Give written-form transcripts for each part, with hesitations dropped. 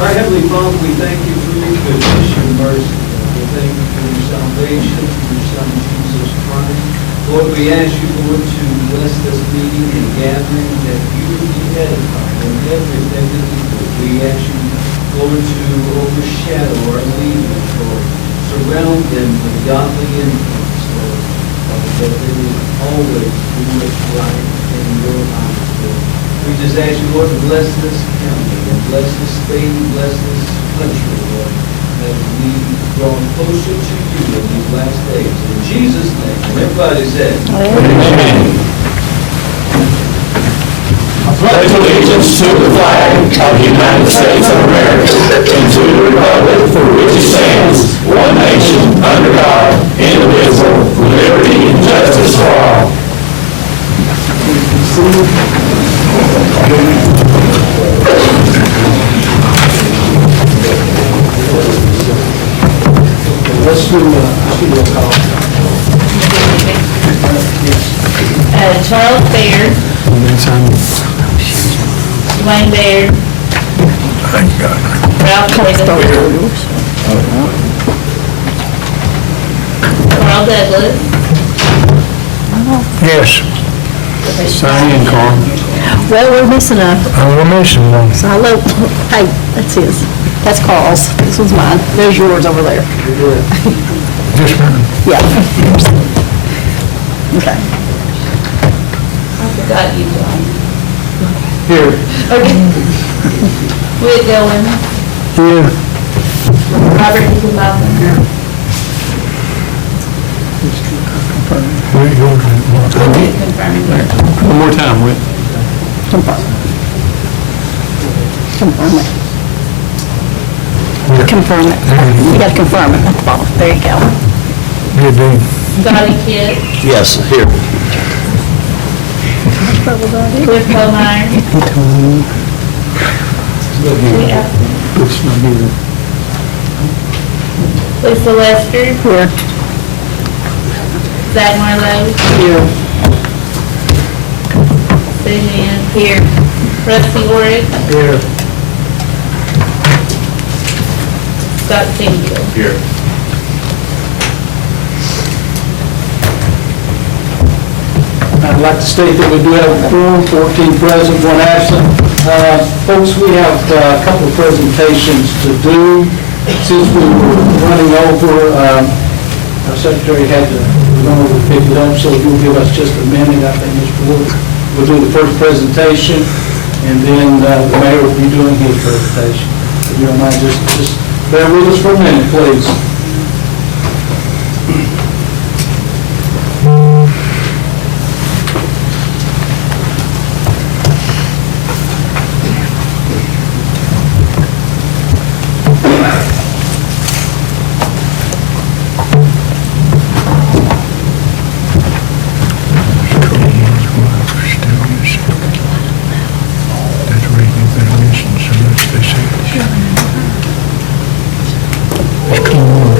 Our Heavenly Father, we thank you for your goodness, your mercy. We thank you for your salvation, for your Son, Jesus Christ. Lord, we ask you, Lord, to bless this meeting and gathering, that you would be edified in everything that we do. We ask you, Lord, to overshadow our leaders, Lord. Surround them with godly influence, Lord, that they will always do what's right in your eyes, Lord. We just ask you, Lord, to bless this county, and bless this state, and bless this country, Lord, that we draw closer to you in these last days. In Jesus' name, and everybody said, Amen. I pledge allegiance to the flag of the United States of America and to the republic for which it stands, one nation, under God, indivisible, with liberty and justice for all. let's do a call. Charles Baird. Dwayne Baird. Ralph Davis. Carl Douglas. Yes. Sign in, Carl. Well, we're missing a, We're missing one. so I love, hey, that's his. That's Carl's. This one's mine. There's yours over there. Just one. Yeah. Okay. I forgot you, John. Here. Okay. Whit Dillon. Here. Robert Higginbotham. Where yours is? Confirming. One more time, Whit. Confirm. Confirm it. Confirm it. You gotta confirm it at the bottom. There you go. Here, Dean. Dottie Kidd. Yes, here. Cliff Colmeyer. Lisa Lester. Here. Zach Marlowe. Here. Suzanne. Here. Rusty Warwick. Here. Scott Singleton. Here. I'd like to state that we do have a quorum, 14 present, 1 absent. Folks, we have a couple of presentations to do. Since we were running over, our secretary had to run over to pick it up, so if you'll give us just a minute, I think Mr. Wood will do the first presentation, and then the mayor will be doing his presentation. If you don't mind, just bear with us for a minute, please. That's where you've been missing so much this year. It's cold.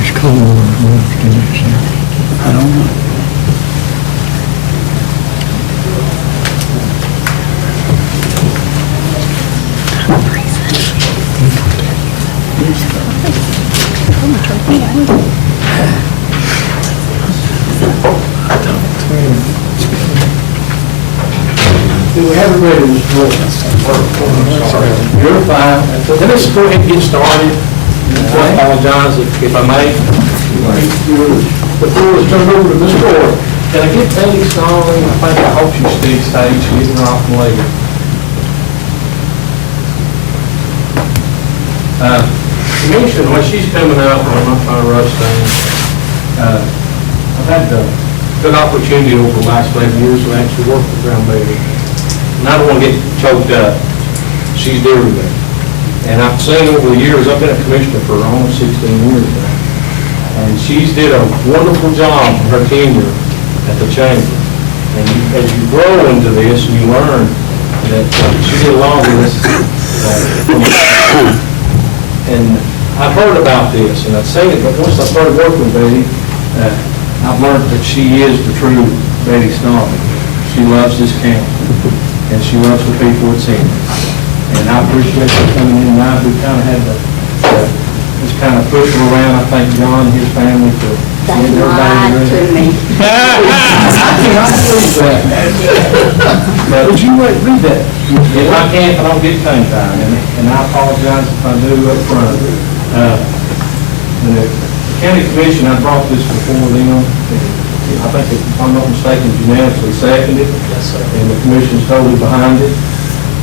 It's cold. I don't know. Do we have it ready, Mr. Wood? You're fine. Let us go ahead and get started. I apologize if I may. The floor is turned over to Mr. Orr. Can I get Betty Snarling? I hope she's still stage, she's getting her off the leg. Commissioner, when she's coming out, I'm not trying to rush things. I've had the good opportunity over the last 11 years to actually work with Brown Baby. And I don't want to get choked up. She's dear to me. And I've seen over the years, I've been a commissioner for almost 16 years now. And she's did a wonderful job in her tenure at the chamber. And as you grow into this, you learn that she did a lot of this. And I've heard about this, and I've seen it, but once I started working with Betty, I've learned that she is the true Betty Snarling. She loves this county, and she loves the people it's in. And I appreciate you coming in tonight. We kind of had to just kind of push them around. I thank John and his family for They getting lied everybody to ready. me. I cannot believe that. But would you read that? If I can't, I don't get tongue tied, and I apologize if I do up front. The county commission, I brought this before them. I think, if I'm not mistaken, unanimously seconded. And the commission's totally behind it.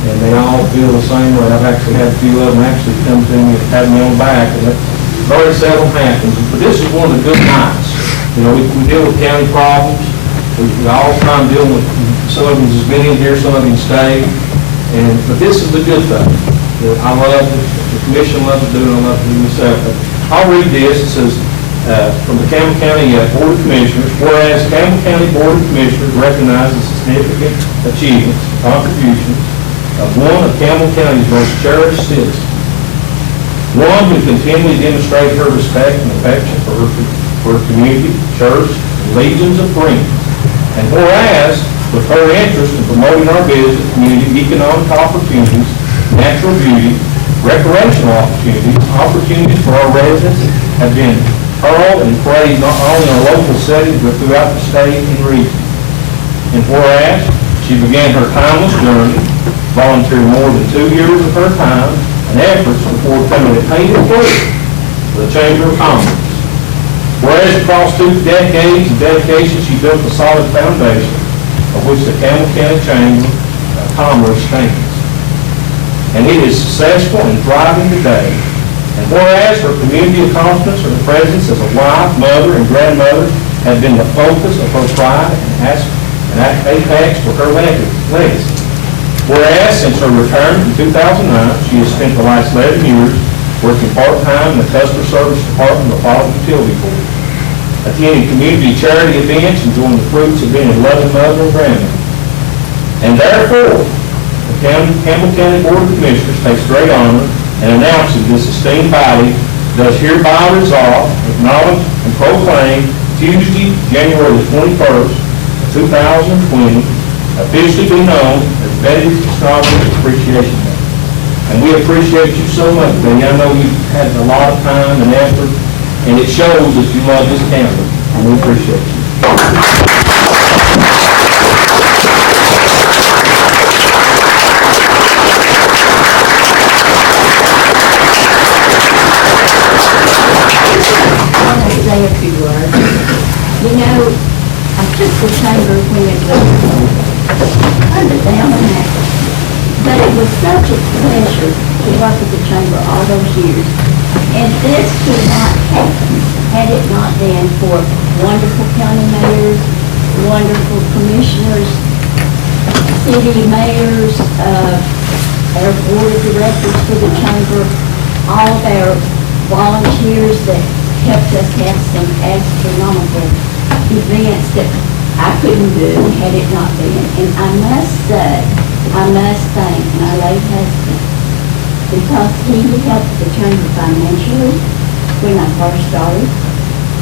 And they all feel the same way. I've actually had a few of them actually come to me and pat me on the back, and that very seldom happens. But this is one of the good nights. You know, we deal with county problems. We all the time deal with, some of them has been in here, some of them stayed. But this is the good thing. That I love it, the commission loves to do it, I love to do myself. But I'll read this. It says, from the Campbell County Board of Commissioners, whereas Campbell County Board of Commissioners recognizes the significant achievements, contributions of one of Campbell County's most cherished citizens, one who continually demonstrated her respect and affection for her community, church, and legions of friends. And whereas, with her interest in promoting our business, community, economic opportunities, natural beauty, recreational opportunities for our residents have been hurled and praised not only in our local settings, but throughout the state and region. And whereas, she began her timeless journey, volunteering more than 2 years of her time and efforts before becoming a paid employee for the Chamber of Commerce. Whereas across 2 decades of dedication, she built a solid foundation of which the Campbell County Chamber of Commerce stands. And it is successful and thriving today. And whereas her community accomplishments, her presence as a wife, mother, and grandmother have been the focus of her pride and apex for her legacy. Whereas, since her retirement in 2009, she has spent the last 11 years working part-time in the Customer Service Department of the Bottom Utility Board, attending community charity events, enjoying the fruits of being a loving mother and grandmother. And therefore, the Campbell County Board of Commissioners takes great honor and announces this esteemed body does hereby resolve, acknowledge, and proclaim Tuesday, January the 21st, 2020, officially be known as Betty Strawberry Appreciation Day. And we appreciate you so much, Betty. I know you've had a lot of time and effort, and it shows that you love this county, and we appreciate you. I want to say a few words. You know, I took the chamber when it was under down and out. But it was such a pleasure to work at the chamber all those years. And this could not happen had it not been for wonderful county mayors, wonderful commissioners, city mayors, our board of directors for the chamber, all of our volunteers that helped us have some astronomical events that I couldn't do had it not been. And I must say, I must thank my late husband, because he helped the chamber financially when I first started,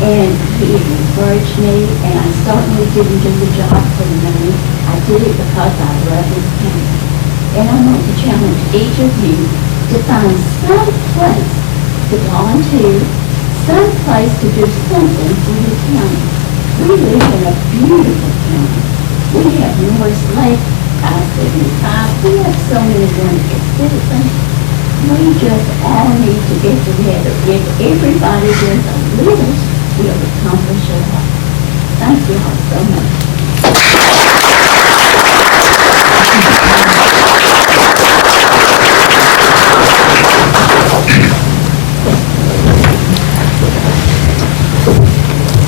and he encouraged me, and I certainly didn't do the job for the money. I did it because I love this county. And I want to challenge each of you to find some place to volunteer, some place to do something for the county. We live in a beautiful county. We have Norris Lake, I-75, we have so many wonderful citizens. We just all need to get together. If everybody does a little, we'll accomplish a lot. Thank you all so much.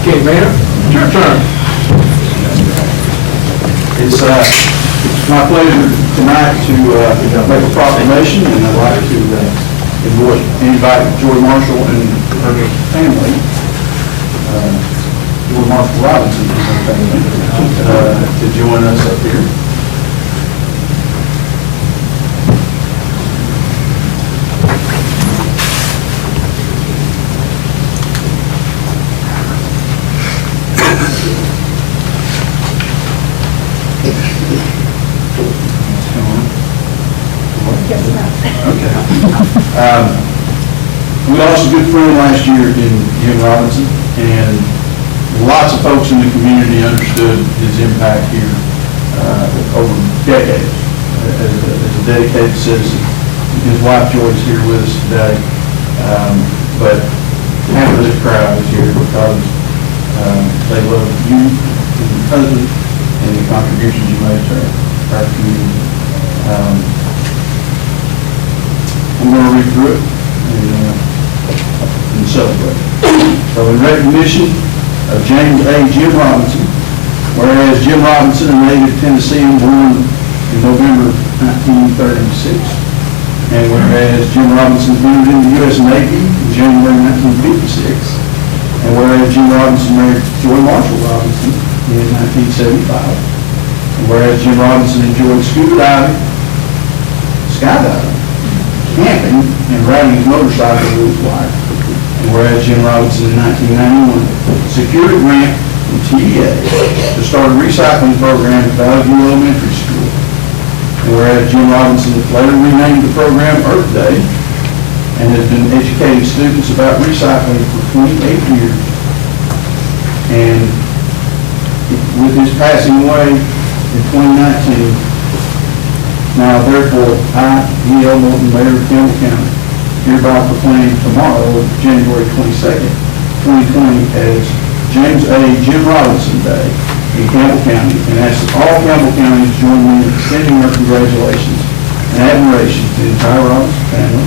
Okay, Mayor, it's your turn. It's my pleasure tonight to make a proclamation, and I'd like to invite Joy Marshall and her family, Joy Marshall Robinson and her family, to join us up here. Yes, sir. Okay. We lost a good friend last year in Jim Robinson, and lots of folks in the community understood his impact here over decades as a dedicated citizen. His wife Joy's here with us today, but half of this crowd is here because they love you and your husband and the contributions you made to our community. I'm going to read through it and celebrate. So in recognition of James A. Jim Robinson, whereas Jim Robinson, a native Tennessean born in November 1936, and whereas Jim Robinson entered in the U.S. Navy in January 1956, and whereas Jim Robinson married Joy Marshall Robinson in 1975, and whereas Jim Robinson enjoyed scuba diving, skydiving, camping, and riding his motorcycle with his wife, and whereas Jim Robinson in 1991 secured a grant from TDA to start a recycling program at Valley View Elementary School, and whereas Jim Robinson later renamed the program Earth Day and has been educating students about recycling for 28 years, and with his passing away in 2019, now therefore, I, E.L. Morton, Mayor of Campbell County, hereby proclaim tomorrow, January 22nd, 2020, as James A. Jim Robinson Day in Campbell County, and ask that all Campbell Counties join me in extending our congratulations and admiration to the entire Robinson family.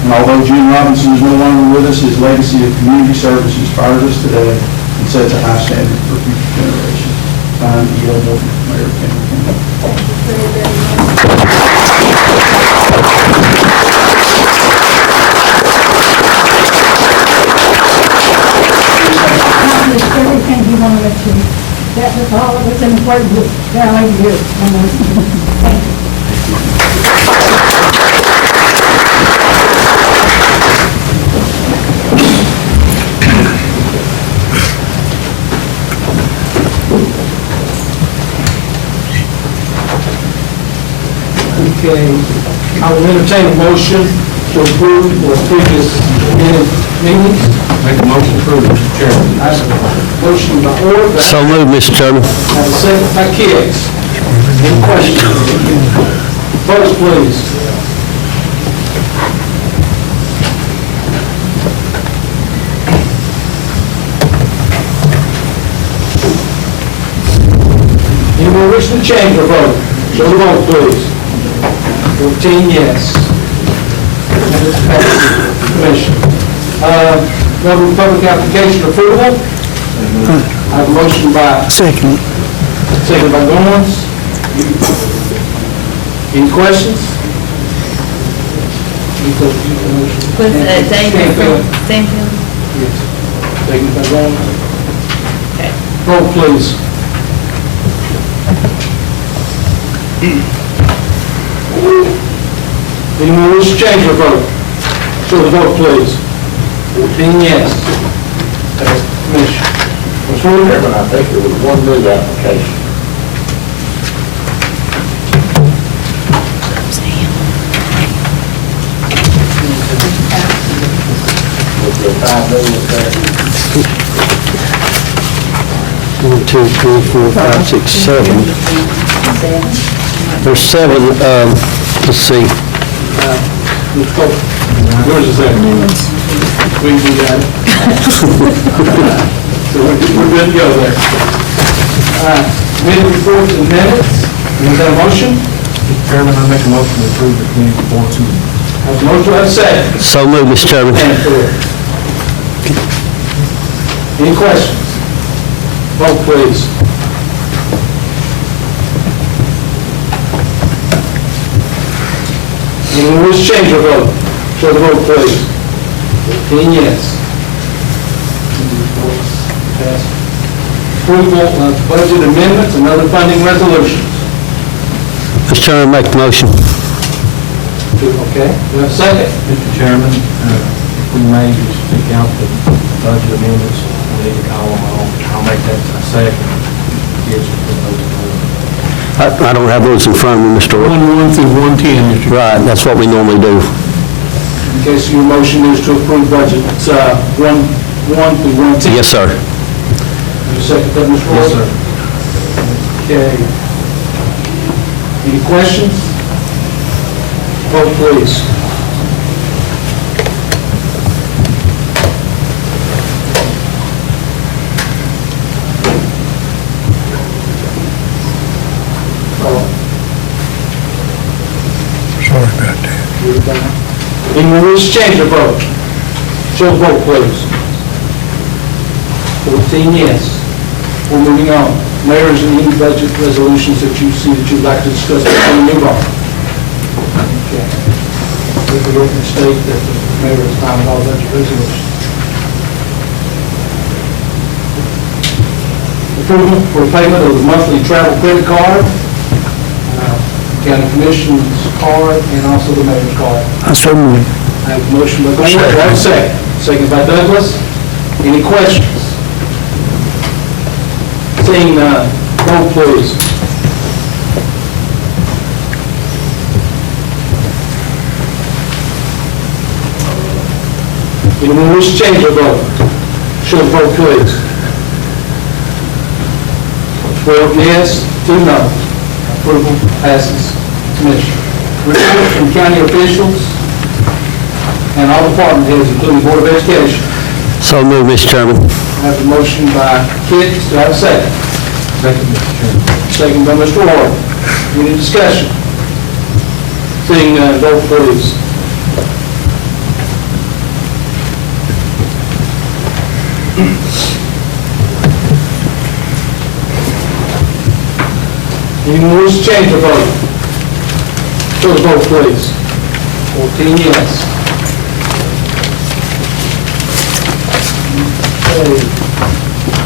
And although Jim Robinson is no longer with us, his legacy of community service inspires us today and sets a high standard for future generations. I'm E.L. Morton, Mayor of Campbell County. Accomplished everything he wanted to. That was all that was important with Valley View. Thank you. Okay, I will entertain a motion to approve the previous meetings. Make a motion to approve, Mr. Chairman. I have a motion by Orr. So moved, Mr. Chairman. I have a second by Kix. Any questions? Vote, please. Anyone wishing to change their vote? Show the vote, please. 14 yes. And it's passed. Commission. Government public application approval. I have a motion by... Second by Goins. Any questions? Was David Stanfield? Yes. Second by Goins. Okay. Vote, please. Anyone wish to change their vote? Show the vote, please. 14 yes. That's Commission. Mr. Chairman, I think there was one new application. One, two, three, four, five, six, seven. There's seven, let's see. Yours is there. We got it. So we're good to go there. All right, committee reports and minutes. Is that a motion? Mr. Chairman, I make a motion to approve the committee reports. Have a motion, have a second. So moved, Mr. Chairman. Any questions? Vote, please. Anyone wish to change your vote? Show the vote, please. 15 yes. Pass. Approval of budget amendments and other funding resolutions. Mr. Chairman, make the motion. Okay, we have a second? Mr. Chairman, if we may just pick out the budget amendments, we need to call them all. I'll make that a second. Yes, we'll put those on. I don't have those in front of me, Mr. Orr. 1 through 110, Mr. Right, that's what we normally do. Okay, so your motion is to approve budget, it's 1 through 110. Yes, sir. You second that, Mr. Ward? Yes, sir. Okay. Any questions? Vote, please. Sorry about that. Anyone wish to change their vote? Show the vote, please. 14 yes. We're moving on. Mayor, is there any budget resolutions that you see that you'd like to discuss before we move on? Okay. Let the record state that the mayor has signed all budget resolutions. Approval for payment of the monthly travel credit card, county commission's card, and also the mayor's card. I so moved. I have a motion by Glenn, do I have a second? Second by Douglas. Any questions? Seeing none, vote please. Anyone wish to change their vote? Show the vote please. 12 yes, 2 no. Approval passes. Commissioner. Report from county officials and all department heads, including Board of Education. So move, Mr. Chairman. I have a motion by Hicks, do I have a second? Second, Mr. Chairman. Second by Mr. Ward. Any discussion? Seeing none, vote please. Anyone wish to change their vote? Show the vote, please. 14 yes. Okay.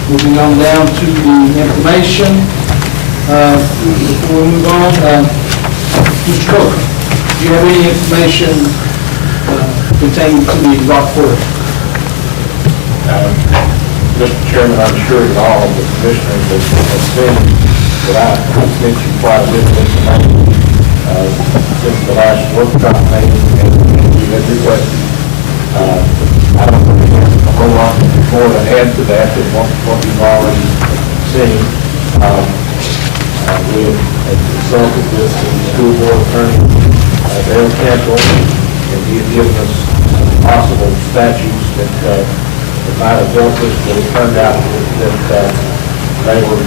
Moving on down to the information. Before we move on, Mr. Coker, do you have any information pertaining to the Rockport? Mr. Chairman, I'm sure that all of the commissioners have seen that I've sent you quite a bit of information since the last workshop meeting, and you had requested. I don't think there's a whole lot more to add to that than what you've already seen. We have consulted with the school board attorney, Dale Campbell, and he had given us possible statutes that might have helped us, but it turned out that they were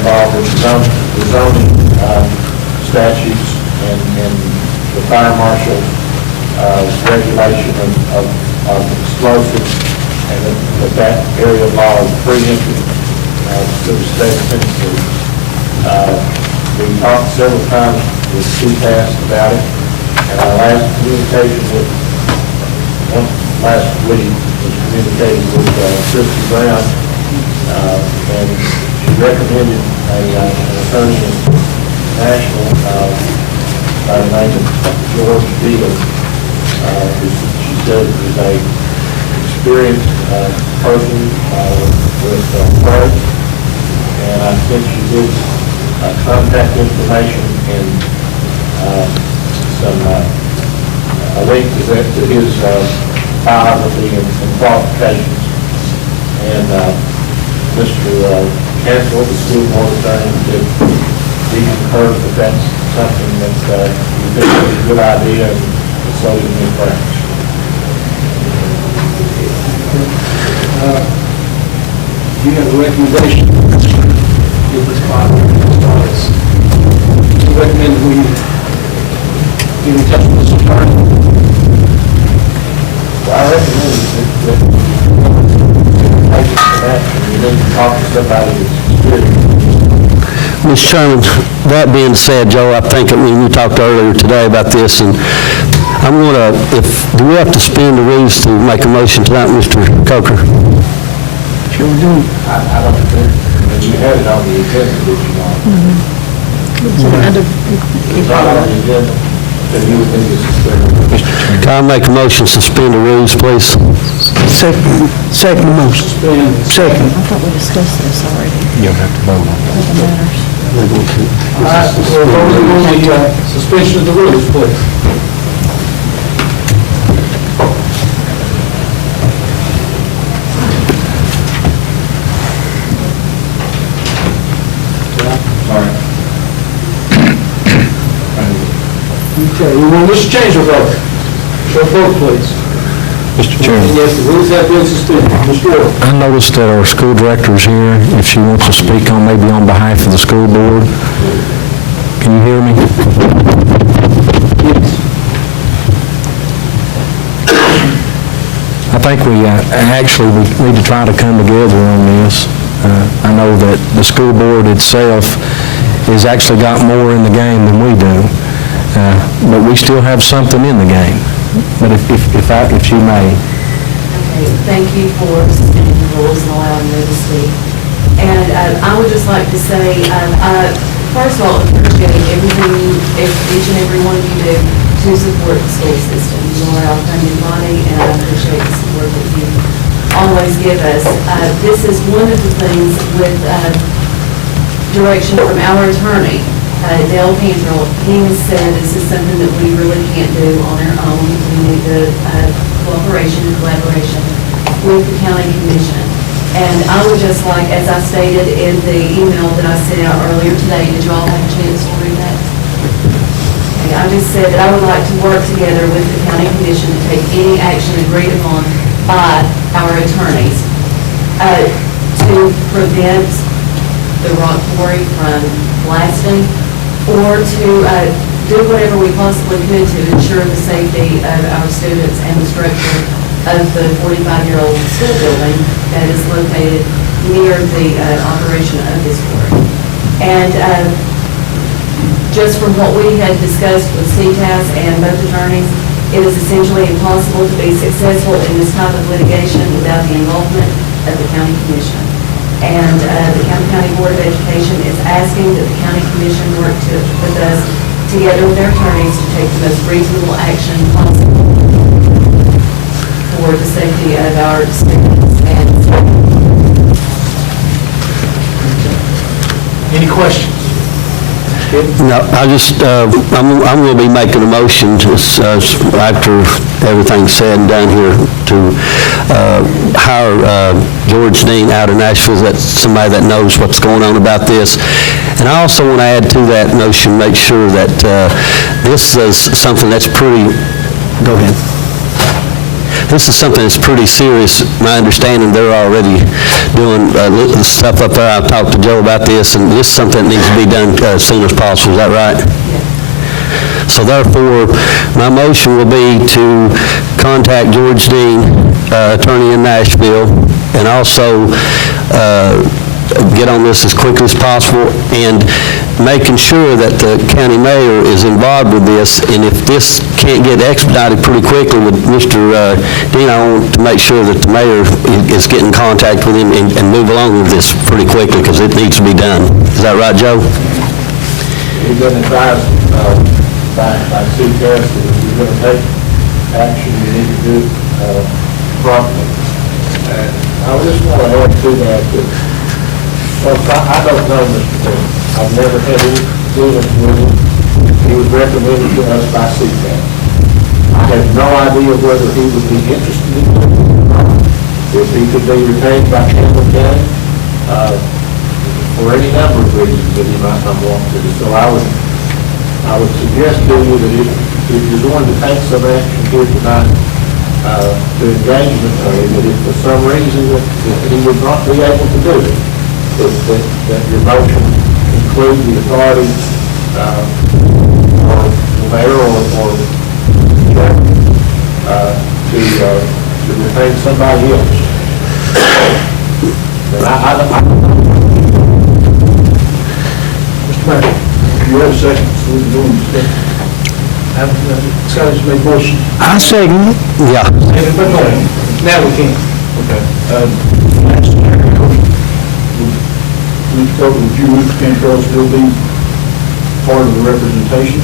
involved in the zoning statutes and the fire marshal regulation of explosives, and that area of law is preempted to the state of Tennessee. We talked several times with CPAS about it, and our last communication with, last week, was communicating with Christy Brown, and she recommended an attorney in Nashville by the name of George Beal, who she said is a experienced person with courage, and I sent you his contact information and a link to his biography and qualifications. And Mr. Cancel, the school board attorney, did he concurs that that's something that you think is a good idea, and so do Ms. Brown. You have a recommendation? Give this body you recommend that we get in touch with this attorney? Well, I recommend that take it to that, and you need to talk to somebody that's experienced. Mr. Chairman, that being said, Joe, I think that when we talked earlier today about this, and I'm going to, do we have to spend the rules to make a motion tonight, Mr. Coker? Sure do. I don't think, but you had it on the agenda, did you not? It's not on the agenda, so you would think it's suspended. Can I make a motion to suspend the rules, please? Second motion. Second. I thought we discussed this already. You don't have to vote on it. Doesn't matter. All right, we're voting on the suspension of the rules, please. Okay, we want to change the vote. Show vote, please. Mr. Chairman, Yes, the rules have been suspended. Mr. Orr. I noticed that our school director's here, if she wants to speak on, maybe on behalf of the school board. Can you hear me? I think we need to try to come together on this. I know that the school board itself has actually got more in the game than we do, but we still have something in the game. But if you may. Okay, thank you for suspending the rules and allowing me to speak. And I would just like to say, first of all, appreciate everything, each and every one of you do to support the school system. You are our funding body, and I appreciate the support that you always give us. This is one of the things with direction from our attorney, Dale Cantrell. He has said this is something that we really can't do on our own. We need the cooperation and collaboration with the county commission. And I would just like, as I stated in the email that I sent out earlier today, did you all have a chance to read that? Okay, I just said that I would like to work together with the county commission to take any action agreed upon by our attorneys to prevent the rock quarry from blasting, or to do whatever we possibly could to ensure the safety of our students and the structure of the 45-year-old school building that is located near the operation of this quarry. And just from what we had discussed with CTAS and both attorneys, it is essentially impossible to be successful in this type of litigation without the involvement of the county commission. And the County Board of Education is asking that the county commission work with us together with their attorneys to take the most reasonable action possible for the safety of our students and staff. Any questions? No, I'm going to be making a motion to, after everything's said and done here, to hire George Dean out of Nashville. That's somebody that knows what's going on about this. And I also want to add to that notion, make sure that this is something that's pretty, go ahead. This is something that's pretty serious. My understanding, they're already doing stuff up there. I've talked to Joe about this, and this is something that needs to be done as soon as possible. Is that right? Yes. So therefore, my motion will be to contact George Dean, attorney in Nashville, and also get on this as quickly as possible, and making sure that the county mayor is involved with this. And if this can't get expedited pretty quickly with Mr. Dean, I want to make sure that the mayor is getting in contact with him and move along with this pretty quickly, because it needs to be done. Is that right, Joe? We've been advised by CTAS that if you're going to take action, you need to do it promptly. And I just want to add to that, I don't know Mr. Dean. I've never had any dealings with him. He was recommended to us by CTAS. I have no idea whether he would be interested in it or not. If he could be retained by Campbell County, for any number of reasons that he might not want to. So I would suggest to you that if you're going to take some action here tonight, to engage an attorney, that if for some reason that he would not be able to do it, that your motion include the authority or the mayor or to retain somebody else. And Mr. Mayor, You have a second, so we can go and discuss. Scott has made motion. I second it. Yeah. Now we can. Okay. Would you, Mr. Cantrell, still be part of the representation?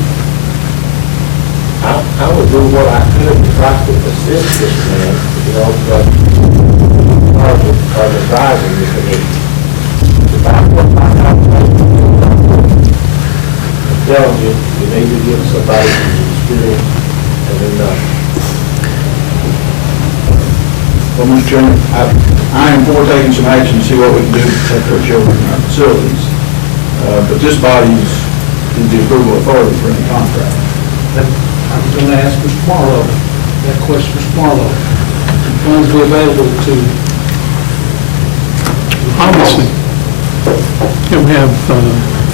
I would do what I could to try to assist this man, or the driving the committee. If I put my telling you, you need to get somebody who's experienced and then nothing. Well, Mr. Chairman, I am for taking some action to see what we can do to protect our children in our facilities. But this body is the approval authority for any contract. I was going to ask Mr. Marlowe, that question, Mr. Marlowe. Funds be available to, Obviously, we have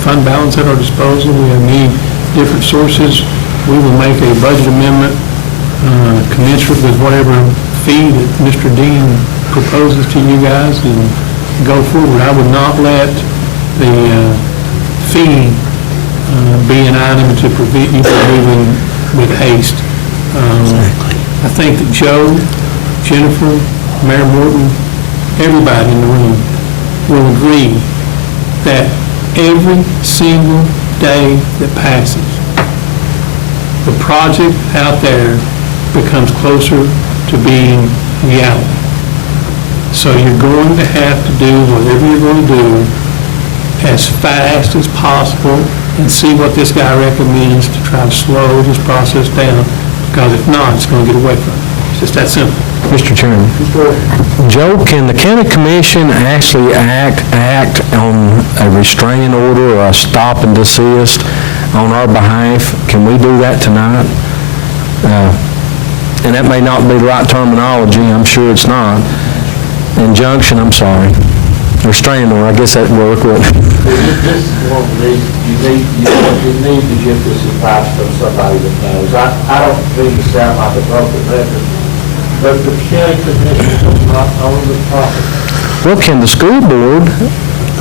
fund balance at our disposal, we have many different sources. We will make a budget amendment commensurate with whatever fee that Mr. Dean proposes to you guys and go forward. I would not let the fee be an item to prevent you from moving with haste. I think that Joe, Jennifer, Mayor Morton, everybody in the room will agree that every single day that passes, the project out there becomes closer to being reality. So you're going to have to do whatever you're going to do as fast as possible and see what this guy recommends to try to slow this process down, because if not, it's going to get away from it. It's just that simple. Mr. Chairman. Joe, can the county commission actually act on a restraining order or a stop and desist on our behalf? Can we do that tonight? And that may not be the right terminology, I'm sure it's not. Injunction, I'm sorry. Restraining order, I guess that'd work, wouldn't it? This is one of the reasons you need to get this advice from somebody that knows. I don't mean to sound like a broken record, but the county commission does not own the property. Well, can the school board,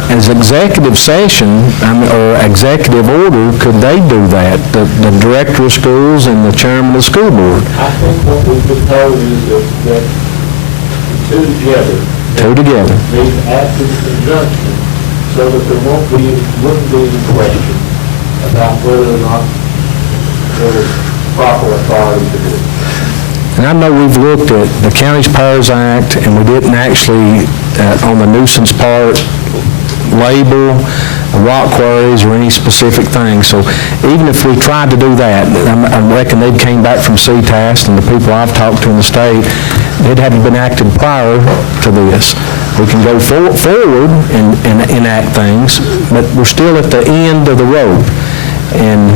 as executive session, or executive order, could they do that? The director of schools and the chairman of the school board? I think what we've been told is that the two together need to act in conjunction so that there wouldn't be any question about whether or not there is proper authority to do it. And I know we've looked at the County's Powers Act, and we didn't actually, on the nuisance part, label rock quarries or any specific thing. So even if we tried to do that, I reckon they came back from CTAS, and the people I've talked to in the state, it had been acted prior to this. We can go forward and enact things, but we're still at the end of the road. And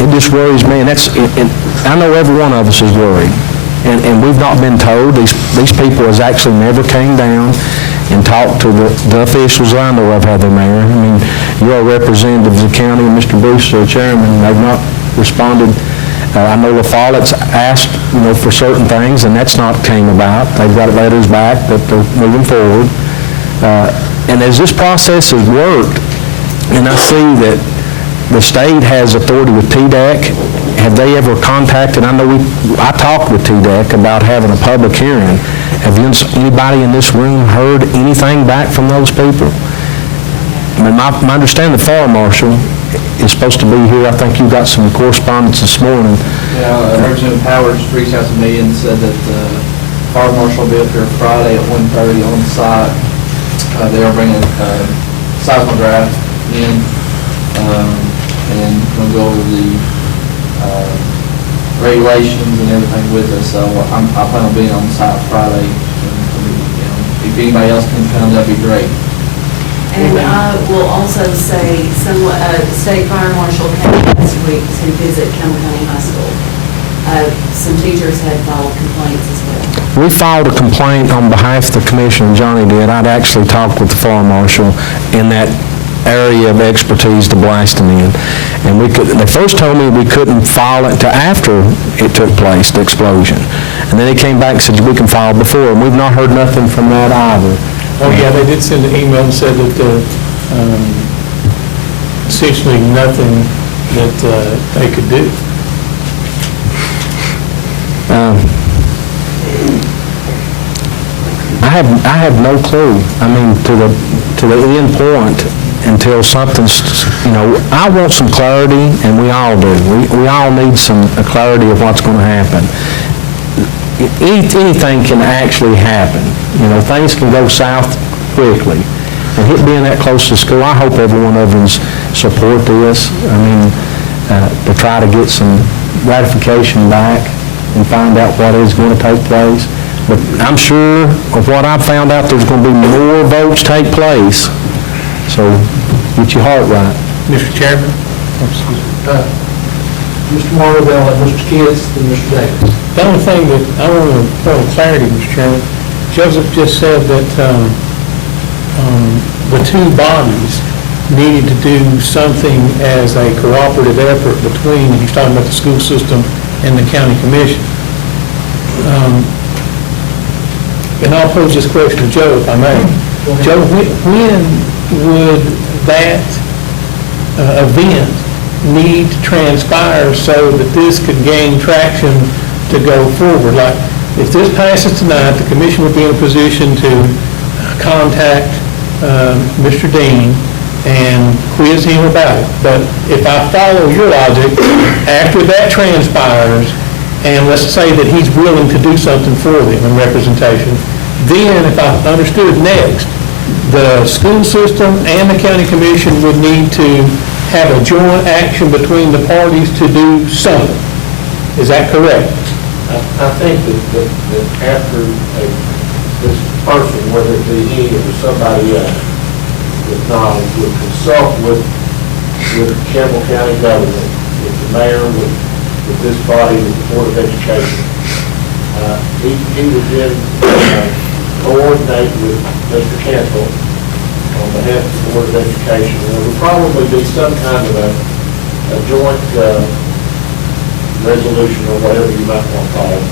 it just worries me, and I know every one of us is worried. And we've not been told. These people has actually never came down and talked to the officials I know I've had there, Mayor. I mean, you're a representative of the county, and Mr. Bruce, the chairman, they've not responded. I know La Follett's asked, for certain things, and that's not came about. They've got letters back that they're moving forward. And as this process has worked, and I see that the state has authority with TDEC, have they ever contacted, I talked with TDEC about having a public hearing. Have anybody in this room heard anything back from those people? I mean, my understanding, the fire marshal is supposed to be here. I think you got some correspondence this morning. Yeah, Representative Howard reached out to me and said that the fire marshal will be up here Friday at 1:30 on site. They are bringing seismograph in and going to go over the regulations and everything with us. So I plan on being on site Friday. If anybody else can come, that'd be great. And I will also say, State Fire Marshal came last week to visit Campbell County High School. Some teachers had filed complaints as well. We filed a complaint on behalf of the commission, Johnny did. I'd actually talked with the fire marshal in that area of expertise to blasting in. And they first told me we couldn't file it until after it took place, the explosion. And then they came back and said, we can file before, and we've not heard nothing from that either. Oh, yeah, they did send an email and said that essentially nothing that they could do. I have no clue. I mean, to the end point, until something's, I want some clarity, and we all do. We all need some clarity of what's going to happen. Anything can actually happen. Things can go south quickly. And being that close to school, I hope every one of them support this. I mean, to try to get some ratification back and find out what is going to take place. But I'm sure of what I've found out, there's going to be more votes take place. So get your heart right. Mr. Chairman? Mr. Martindale and Mr. Kitts and Mr. Davis. The only thing that I want to point of clarity, Mr. Chairman, Joseph just said that the two bodies needed to do something as a cooperative effort between, he's talking about the school system and the county commission. And I'll pose this question to Joe, if I may. Joe, when would that event need to transpire so that this could gain traction to go forward? Like, if this passes tonight, the commission would be in a position to contact Mr. Dean and quiz him about it. But if I follow your logic, after that transpires, and let's say that he's willing to do something for them in representation, then, if I understood next, the school system and the county commission would need to have a joint action between the parties to do something. Is that correct? I think that after this person, whether it be he or somebody else, with knowledge, would consult with Campbell County government, with the mayor, with this body, with the Board of Education. He would then coordinate with Mr. Campbell on behalf of the Board of Education. There would probably be some kind of a joint resolution or whatever you might want to call it,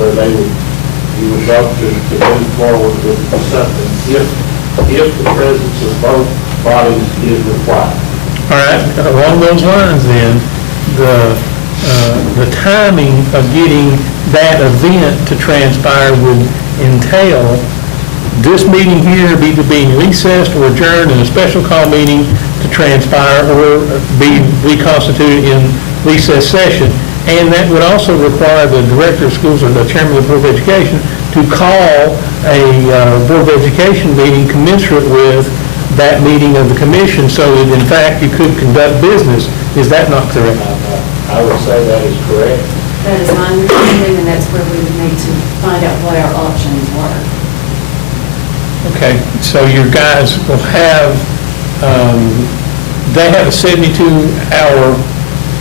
where you would vote to move forward with something if the presence of both bodies is required. All right, along those lines then, the timing of getting that event to transpire would entail this meeting here either being recessed or adjourned and a special call meeting to transpire or be reconstituted in recess session. And that would also require the director of schools or the chairman of the Board of Education to call a Board of Education meeting commensurate with that meeting of the commission so that in fact you could conduct business. Is that not correct? I would say that is correct. That is my understanding, and that's where we would need to find out what our options were. Okay, so your guys will have, they have a 72-hour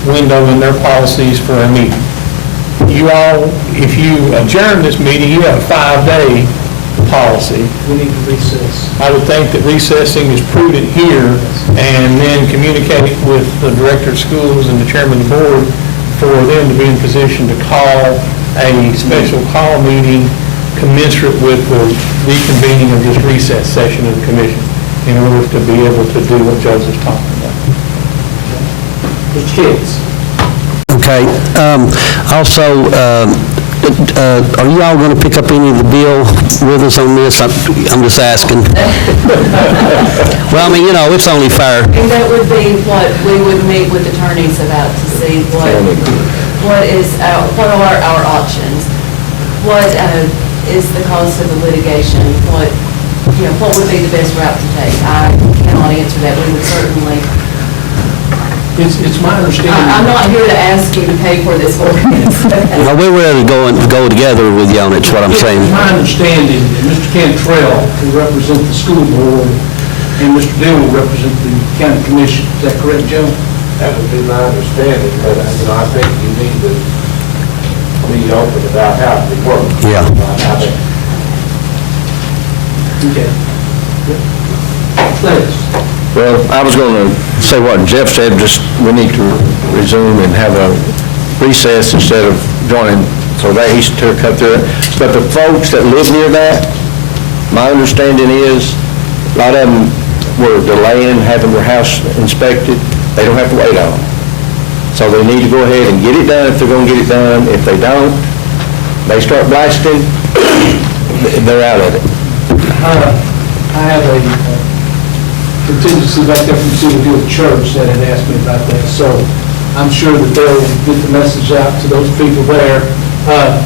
window in their policies for a meeting. You all, if you adjourn this meeting, you have a 5-day policy. We need to recess. I would think that recessing is prudent here, and then communicate with the director of schools and the chairman of the board for them to be in position to call a special call meeting commensurate with the reconvening of this recess session of the commission in order to be able to do what Joseph's talking about. Mr. Kitts. Okay, also, are you all going to pick up any of the bill with us on this? I'm just asking. Well, I mean, you know, it's only fair. And that would be what we would meet with attorneys about to see what are our options? What is the cost of the litigation? What would be the best route to take? I cannot answer that. We would certainly. It's my understanding. I'm not here to ask you to pay for this ordinance. No, we're ready to go together with you on it, is what I'm saying. It's my understanding that Mr. Cantrell will represent the school board and Mr. Deal will represent the county commission. Is that correct, Joe? That would be my understanding, but I think you need to be open about how it works. Yeah. Okay. Thanks. Well, I was going to say what Jeff said, just we need to resume and have a recess instead of joining, so that he should cut through it. But the folks that live near that, my understanding is, a lot of them were delaying having their house inspected. They don't have to wait on them. So they need to go ahead and get it done if they're going to get it done. If they don't, they start blasting, they're out of it. I have a contingency back there from Cedar Hill Church that had asked me about that, so I'm sure that they'll get the message out to those people there.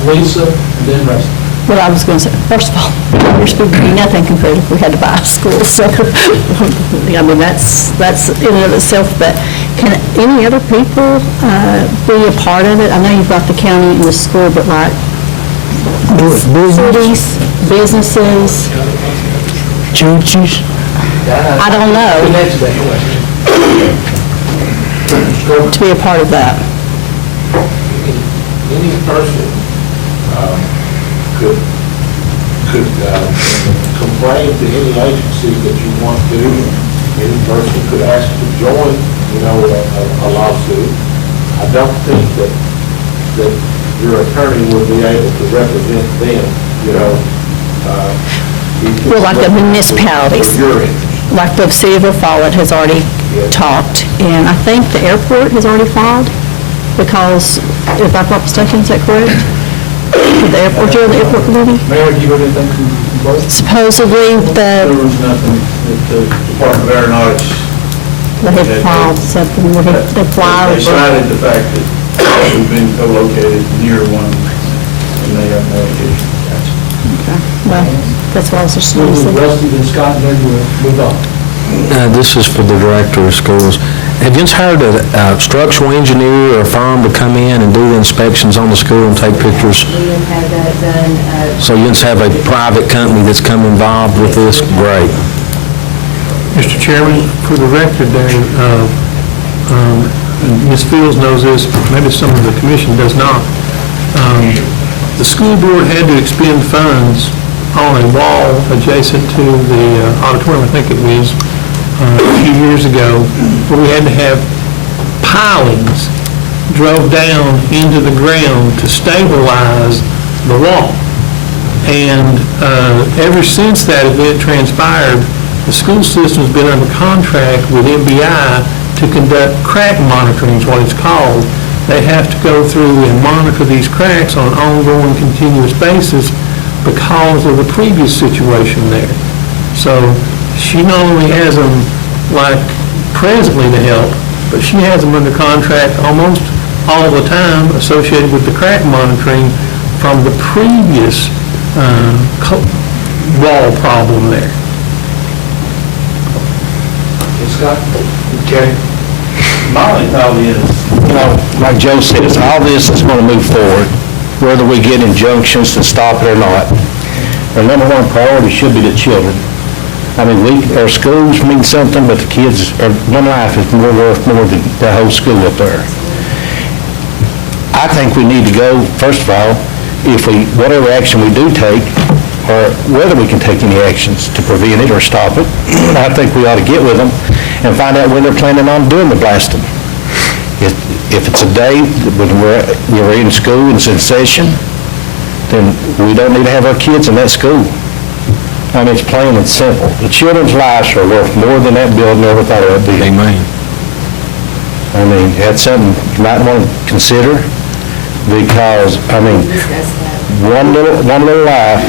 Lisa, and then Rusty. Well, I was going to say, first of all, your school would be nothing compared if we had to buy a school, so, I mean, that's in and of itself, but can any other people be a part of it? I know you've got the county and the school, but like cities, businesses, Churches? I don't know, to be a part of that. Any person could complain to any agency that you want to. Any person could ask to join, a lawsuit. I don't think that your attorney would be able to represent them, Well, like the municipalities. For your interest. Like the city of Follett has already talked, and I think the airport has already filed, because, if I'm not mistaken, is that correct? The airport, you're on the airport committee? Mayor, do you have anything from both? Supposedly, There was nothing that the Department of Aeronautics. they had filed something, where they fly They over. cited the fact that we've been co-located near one, and they have no issue. Okay. Well, that's what I was just going to say. Rusty and Scott, and then we'll move on. This is for the director of schools. Have you hired a structural engineer or a firm to come in and do the inspections on the school and take pictures? We have had that done, So you just have a private company that's come involved with this? Great. Mr. Chairman, for the record there, and Ms. Fields knows this, maybe some of the commission does not. The school board had to expend funds on a wall adjacent to the auditorium, I think it was, a few years ago, where we had to have pilings drove down into the ground to stabilize the wall. And ever since that event transpired, the school system's been under contract with MBI to conduct crack monitoring, is what it's called. They have to go through and monitor these cracks on an ongoing, continuous basis because of the previous situation there. So she not only has them, like, presently to help, but she has them under contract almost all the time associated with the crack monitoring from the previous wall problem there. Scott? Okay. My only thought is, Like Joe said, all this is going to move forward, whether we get injunctions to stop it or not. Our number one priority should be the children. I mean, our schools mean something, but the kids, one life is worth more than the whole school up there. I think we need to go, first of all, whatever action we do take, or whether we can take any actions to prevent it or stop it, I think we ought to get with them and find out when they're planning on doing the blasting. If it's a day when we're in school and it's in session, then we don't need to have our kids in that school. I mean, it's plain and simple. The children's lives are worth more than that building ever thought it would be. Amen. I mean, that's something you might want to consider, because, I mean, discuss that. one little life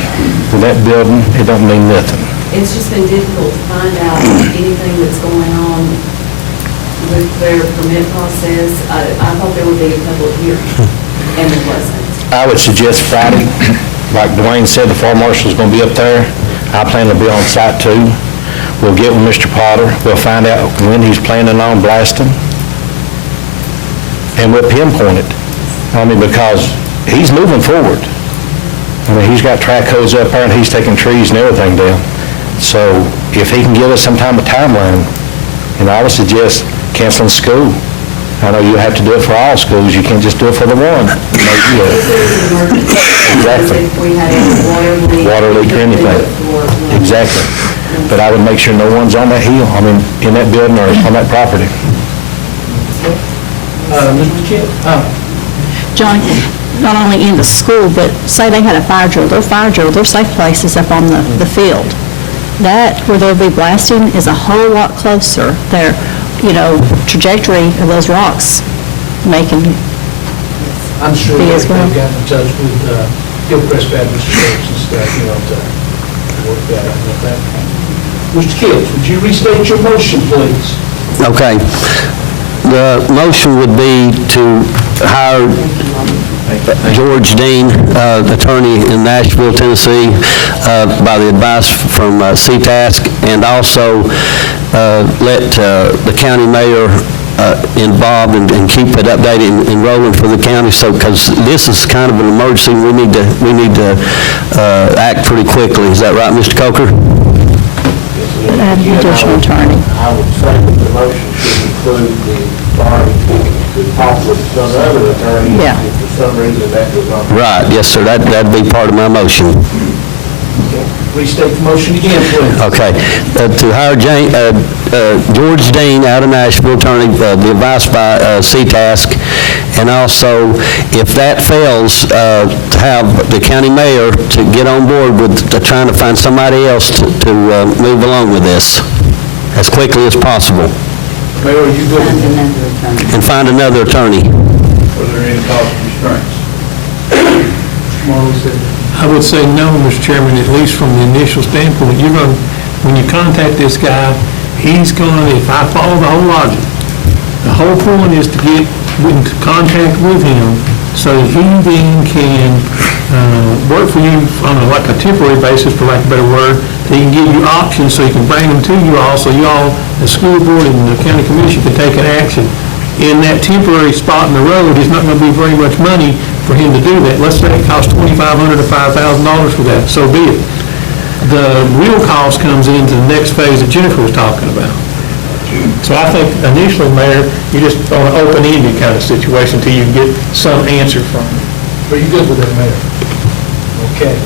in that building, it don't mean nothing. It's just been difficult to find out anything that's going on with their permit process. I thought there would be a couple of hearings, and there wasn't. I would suggest Friday, like Dwayne said, the fire marshal's going to be up there. I plan to be on site too. We'll get with Mr. Potter, we'll find out when he's planning on blasting, and we'll pinpoint it. I mean, because he's moving forward. I mean, he's got track hose up there and he's taking trees and everything down. So if he can give us some type of timeline, I would suggest canceling school. I know you have to do it for all schools, you can't just do it for the one. Exactly. If we had a Water leak or anything. Exactly. But I would make sure no one's on that hill, in that building or on that property. Mr. Kent? John, not only in the school, but say they had a fire drill, their safe places up on the field. That, where they'll be blasting, is a whole lot closer. Their, trajectory of those rocks making, I'm sure Be they've as well. gotten in touch with Hillcrest Baptist Church and stuff, to work that out. Okay. Mr. Kidd, would you restate your motion, please? Okay. The motion would be to hire George Dean, attorney in Nashville, Tennessee, by the advice from CTASC, and also let the county mayor involved and keep it updated and rolling for the county, so, because this is kind of an emergency, we need to act pretty quickly. Is that right, Mr. Coker? Additional attorney. I would say that the motion should include the authority to talk with some other attorney. Yeah. If for some reason that does not. Right, yes, sir, that'd be part of my motion. Restate the motion again, please. Okay, to hire George Dean out of Nashville, attorney, the advice by CTASC, and also, if that fails, to have the county mayor to get on board with trying to find somebody else to move along with this as quickly as possible, Mayor, are you good? Find another attorney. and find another attorney. Are there any cost restraints? Marlowe said. I would say no, Mr. Chairman, at least from the initial standpoint. You're going, when you contact this guy, he's going to, if I follow the whole logic, the whole point is to get into contact with him so that he then can work for you on like a temporary basis, for lack of a better word. He can give you options so he can bring them to you all, so you all, the school board and the county commission, can take an action. In that temporary spot in the road, it's not going to be very much money for him to do that. Let's say it costs $2,500 to $5,000 for that, so be it. The real cost comes into the next phase that Jennifer was talking about. So I think initially, Mayor, you're just on an open-ended kind of situation until you get some answer from him. Are you good with that, Mayor? Okay.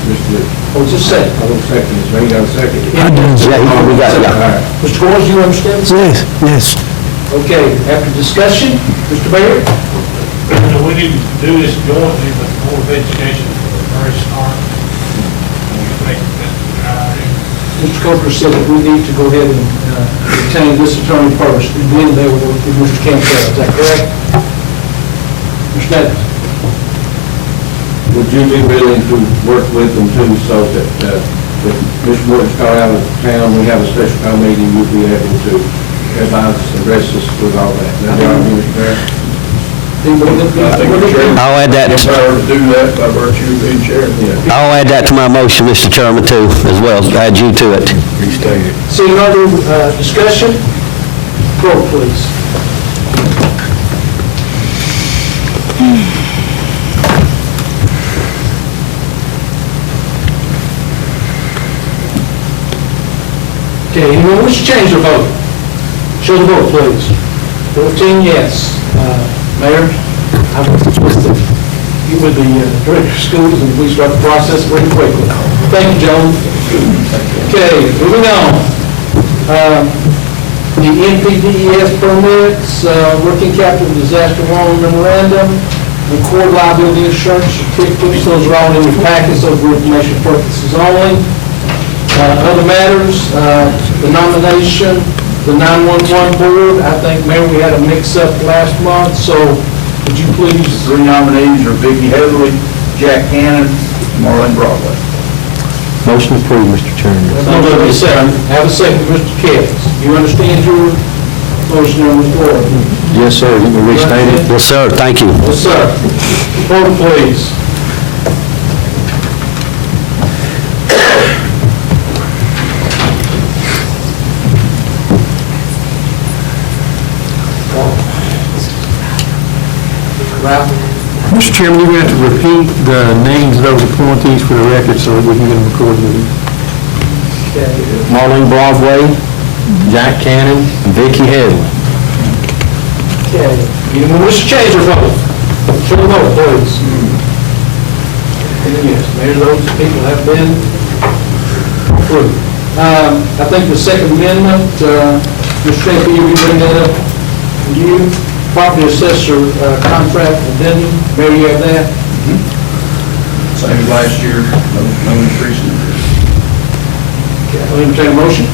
Oh, just a second. I will second this, Mayor, you got a second? Yeah, we got it. Mr. Gores, do you understand this? Yes. Okay, after discussion, Mr. Mayor? We need to do this jointly with the Board of Education for the very start. Mr. Coker said that we need to go ahead and retain this attorney first, and then they will go with Mr. Cantrell. Is that correct? Mr. Davis? Would you be willing to work with them too, so that if Mr. Morton's called out of town, we have a special town meeting, you'll be able to advise us and rest us with all that? Now, do you, Mr. Mayor? I'll add that. Power to do that by virtue of being chairman. I'll add that to my motion, Mr. Chairman, too, as well, add you to it. Seeing no other discussion, vote please. Okay, anyone wish to change their vote? Show the vote, please. 14 yes. Mayor, I was supposed to get with the director of schools and we start the process very quickly. Thank you, Joan. Okay, moving on. The NPDES permits, working capital disaster loan memorandum, record liability insurance certificates, those are all in your packets, those are information purposes only. Other matters, the nomination, the 911 board, I think, Mayor, we had a mix-up last month, so would you please? The three nominees are Vicki Heatherly, Jack Cannon, Marlene Broadway. Motion approved, Mr. Chairman. Have a second, Mr. Kevins. You understand your motion on the floor? Yes, sir. You can restate it. Yes, sir, thank you. Yes, sir. Vote, please. Ralph? Mr. Chairman, you're going to have to repeat the names of those appointees for the record so that we can get them recorded. Okay. Marlene Broadway, Jack Cannon, and Vicki Headley. Okay. Anyone wish to change their vote? Show the vote, please. And yes, Mayor, those people have been approved. I think the Second Amendment, Mr. Shafer, you bring that up. You, property assessor contract addendum, Mayor, you have that? Same as last year, no increase in it. Okay, I'll entertain a motion.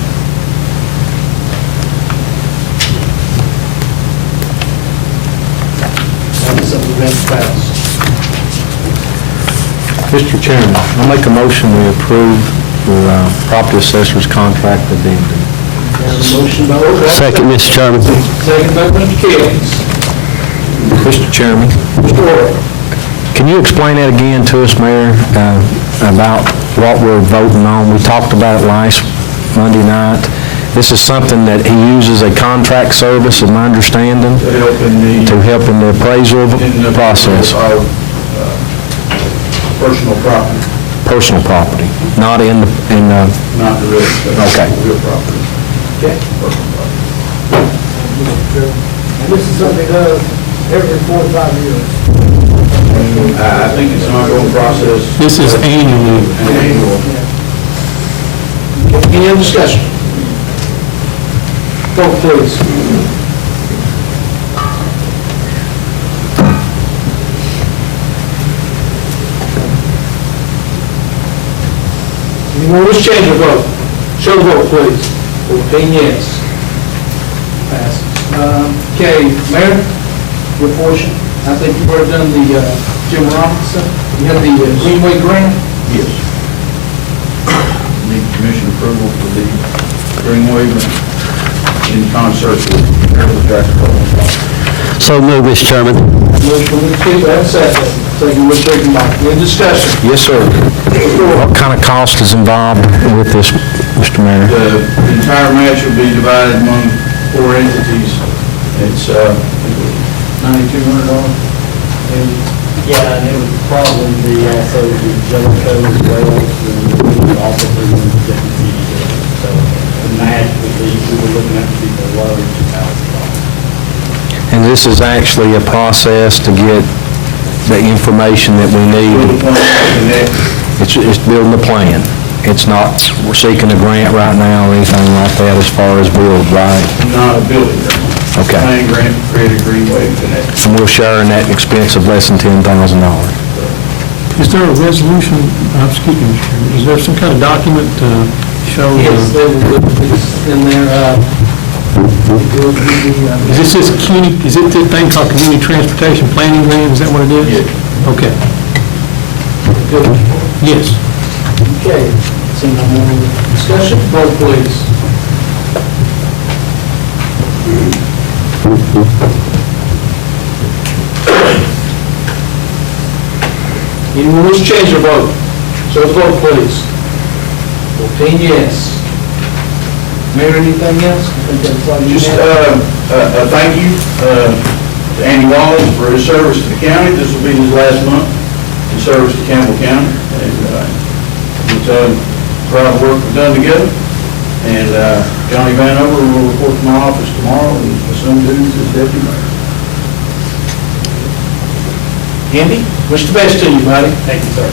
That's something we have to pass. Mr. Chairman, I'll make a motion we approve the property assessor's contract addendum. There's a motion by Orr. Second, Mr. Chairman. Second by Mr. Kevins. Mr. Chairman, Mr. Orr. Can you explain that again to us, Mayor, about what we're voting on? We talked about it last Monday night. This is something that he uses a contract service, is my understanding, To help in the to help in the appraisal in the process. Of personal property, Personal property, not in the, not the real estate. Okay. Real property. Personal property. And this is something every 4 to 5 years. I think it's an ongoing process. This is annually. An annual. Any other discussion? Vote, please. Anyone wish to change their vote? Show the vote, please. 14 yes. Pass. Okay, Mayor, your portion. I think you've already done the Jim Robinson. You have the Greenway grant. Yes. Need commission approval for the Greenway in concert with Harold Jackson. So moved, Mr. Chairman. Motion by Mr. Key, that's second. Second, Mr. Higginbotham. Any discussion? yes, sir. What kind of cost is involved with this, Mr. Mayor? The entire match will be divided among 4 entities. It's $9,200. Yeah, and it would probably be also the Jellicoe as well, and we would also be in the different cities. So the match would be, we were looking at to be below $2,000. And this is actually a process to get the information that we need. It's building a plan. It's not, we're seeking a grant right now or anything like that as far as build, right? Not a building grant. Okay. Plan grant to create a Greenway Connect. And we're sharing that expense of less than $10,000. Is there a resolution, excuse me, Mr. Chairman, is there some kind of document to show? Yes, they will, it's in there. Is this the thing called Community Transportation Planning Grant? Is that what it is? Yes. Okay. Good. Yes. Okay, seeing no more discussion, vote please. Anyone wish to change their vote? So vote please. 14 yes. Mayor, anything else? I think that's all you Just have. a thank you to Andy Wallace for his service to the county. This will be his last month in service to Campbell County. And we're proud of the work we've done together. And Johnny Vanover will report to my office tomorrow and assume duties as deputy mayor. Andy, wish the best to you, buddy. Thank you, sir.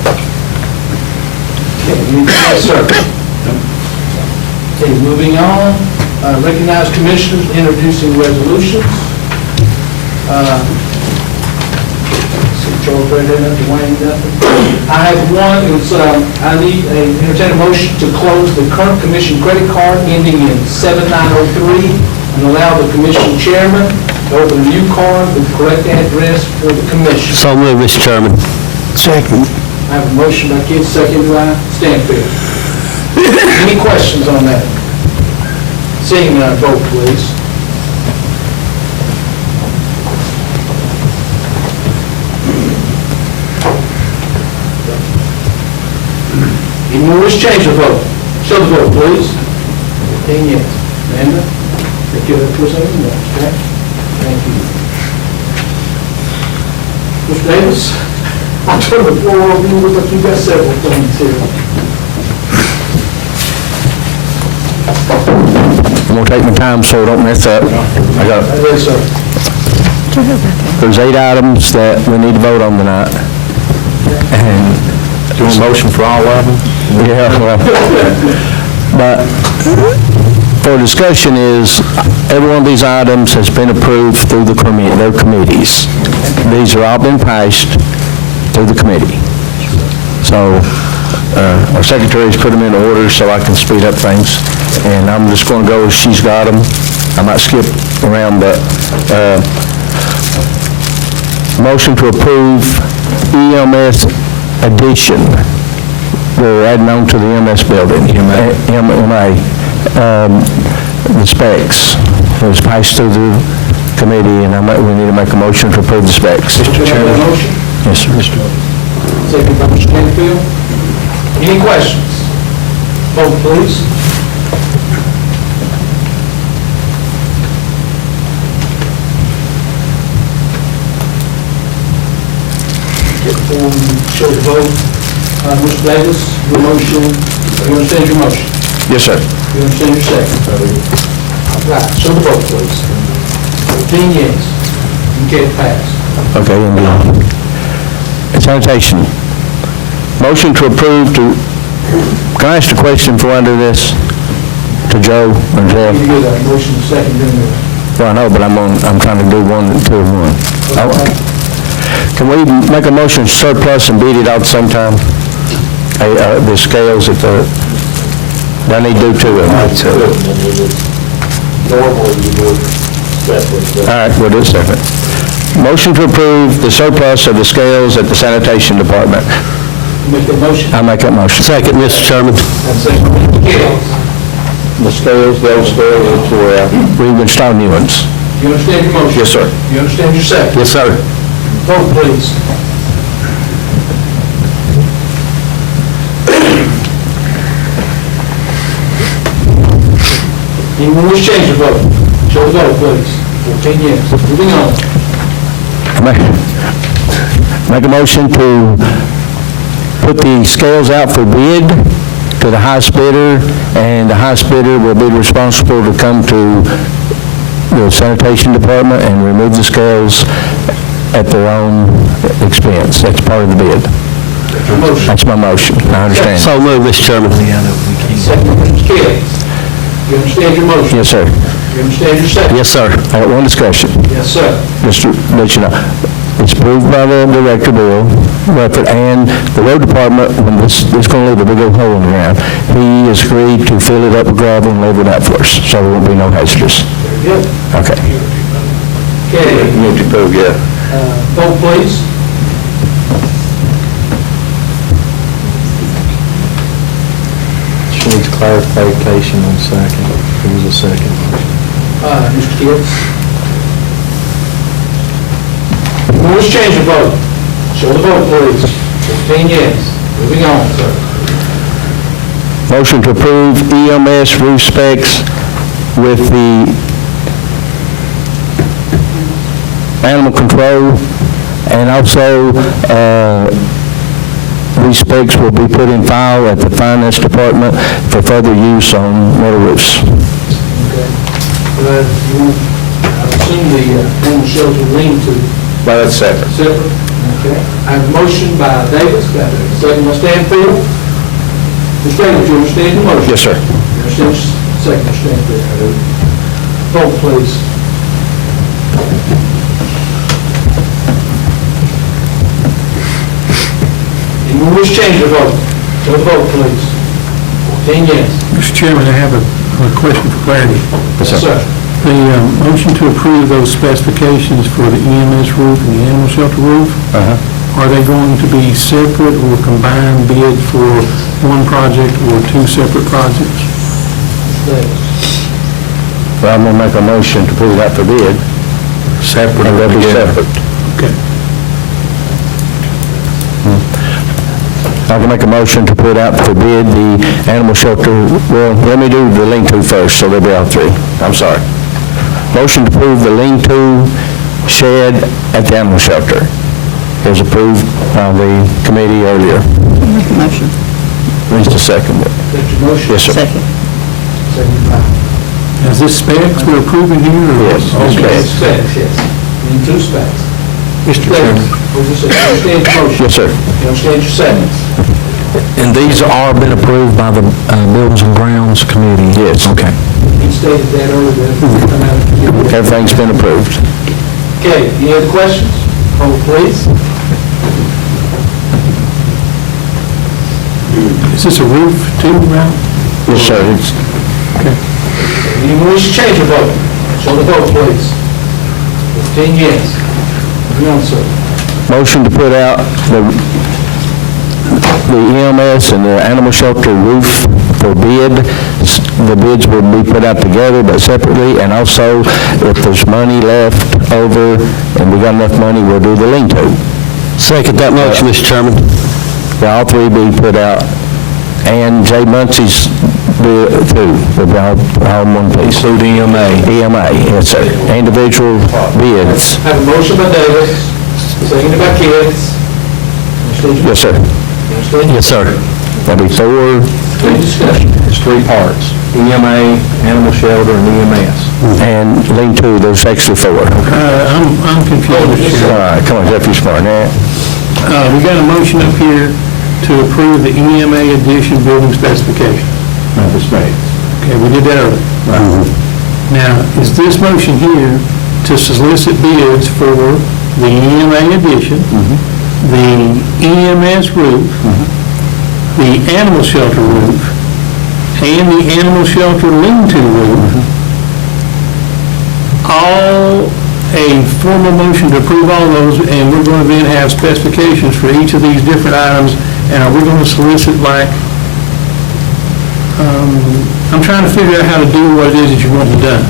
Okay, anything else, sir? Okay, moving on, recognize commissioners introducing resolutions. See, Charles read that, Dwayne, nothing. I have one, it's, I need entertain a motion to close the current commission credit card ending in 7903 and allow the commission chairman to open a new card with the correct address for the commission. So moved, Mr. Chairman. Second. I have a motion by Kidd, second by Stanfield. Any questions on that? Seeing none, vote please. Anyone wish to change the vote? Show the vote, please. 10 yes. Amanda? Thank you. Okay? Thank you. Mr. Davis, I turn the floor over to you. Looks like you've got several things here. I'm going to take my time so I don't mess up. Yes, sir. There's 8 items that we need to vote on tonight. And do you want a motion for all of them? Yeah, well, but for discussion is, every one of these items has been approved through their committees. These are all been passed through the committee. So our secretary's put them in order so I can speed up things. And I'm just going to go as she's got them. I might skip around, but motion to approve EMS addition. We're adding on to the EMS building, MMA, the specs. It was passed through the committee, and we need to make a motion to approve the specs. Mr. Chairman. Yes, sir. Second by Mr. Canfield. Any questions? Vote, please. Get the form, show the vote. Mr. Davis, your motion, you understand your motion? Yes, sir. You understand your second? All right, show the vote, please. 14 yes. Okay, pass. Okay, and sanitation. Motion to approve to, can I ask a question for under this to Joe or Jeff? You get that motion second, then the... Well, I know, but I'm trying to do one, two, and one. Can we make a motion surplus and beat it out at the same time? The scales at the, I need to do two of them. Normally, you would separate. All right, we'll do it separate. Motion to approve the surplus of the scales at the sanitation department. Make the motion. I make that motion. Second, Mr. Chairman. And second, Mr. Kelly. The scales, the old scales, We would install new ones. You understand your motion? Yes, sir. You understand your second? Yes, sir. Vote, please. Anyone wish to change your vote? Show the vote, please. 14 yes. Moving on. Make a motion to put the scales out for bid to the highest bidder, and the highest bidder will be responsible to come to the sanitation department and remove the scales at their own expense. That's part of the bid. Your motion. That's my motion. I understand. So moved, Mr. Chairman. Second, Mr. Kelly. You understand your motion? Yes, sir. You understand your second? Yes, sir. I got one discussion. Yes, sir. Just to let you know. It's approved by the director, Bill Rufford, and the road department, when this is going to leave a big old hole in the ground, he has agreed to fill it up with gravel and level it out for us, so there won't be no hazardous. Very good. Okay. Okay, Community vote, yeah. vote, please. She needs clarification on second. There was a second. Mr. Gibbs. Who wish to change your vote? Show the vote, please. 15 yes. Moving on, sir. Motion to approve EMS roof specs with the animal control, and also these specs will be put in file at the finance department for further use on metal roofs. Okay. I assume the animal shelter lean to Well, that's separate. separate. Okay. I have a motion by Davis, got a second by Stanfield. Mr. Taylor, do you understand the motion? Yes, sir. You understand the second, Mr. Stanfield? I do. Vote, please. Anyone wish to change your vote? Show the vote, please. 14 yes. Mr. Chairman, I have a question for clarity. Yes, sir. The motion to approve those specifications for the EMS roof and the animal shelter roof, are they going to be separate or combined bid for one project or two separate projects? Davis. Well, I'm going to make a motion to put it out for bid. Separate. And they'll be separate. Okay. I'm going to make a motion to put out for bid the animal shelter, well, let me do the lean-to first, so they'll be all three. I'm sorry. Motion to approve the lean-to shed at the animal shelter was approved by the committee earlier. Make a motion. Needs a second. That's your motion? Yes, sir. Second. Second by... Is this specs we're approving here? or- Yes. Okay. Specs, yes. Need two specs. Mr. Davis, what you say? You understand your motion? Yes, sir. You understand your second? And these are been approved by the Buildings and Grounds Committee? Yes. Okay. He stated that earlier. Come out and- Everything's been approved. Okay, any other questions? Vote, please. Is this a roof too, Ralph? Yes, sir. It's Okay. Anyone wish to change your vote? Show the vote, please. 15 yes. Moving on, sir. motion to put out the EMS and the animal shelter roof for bid. The bids will be put out together but separately, and also if there's money left over and we got enough money, we'll do the lean-to. Second that motion, Mr. Chairman. All three be put out, and Jay Muncie's bid too, will be all in one piece. Include EMA. EMA, yes, sir. Individual bids. Have a motion by Davis, seconded by Pitts. Yes, sir. Yes, sir. There'll be four. Any discussion? It's three parts, EMA, animal shelter, and EMS. And lean-to, there's actually four. I'm confused, Mr. Chairman. All right, come on, Jeff, you're smart. Now, We got a motion up here to approve the EMA addition building specification. Okay, we did that earlier. Now, is this motion here to solicit bids for the EMA addition, the EMS roof, the animal shelter roof, and the animal shelter lean-to roof, all a formal motion to approve all those, and we're going to then have specifications for each of these different items, and are we going to solicit like, I'm trying to figure out how to do what it is that you want done.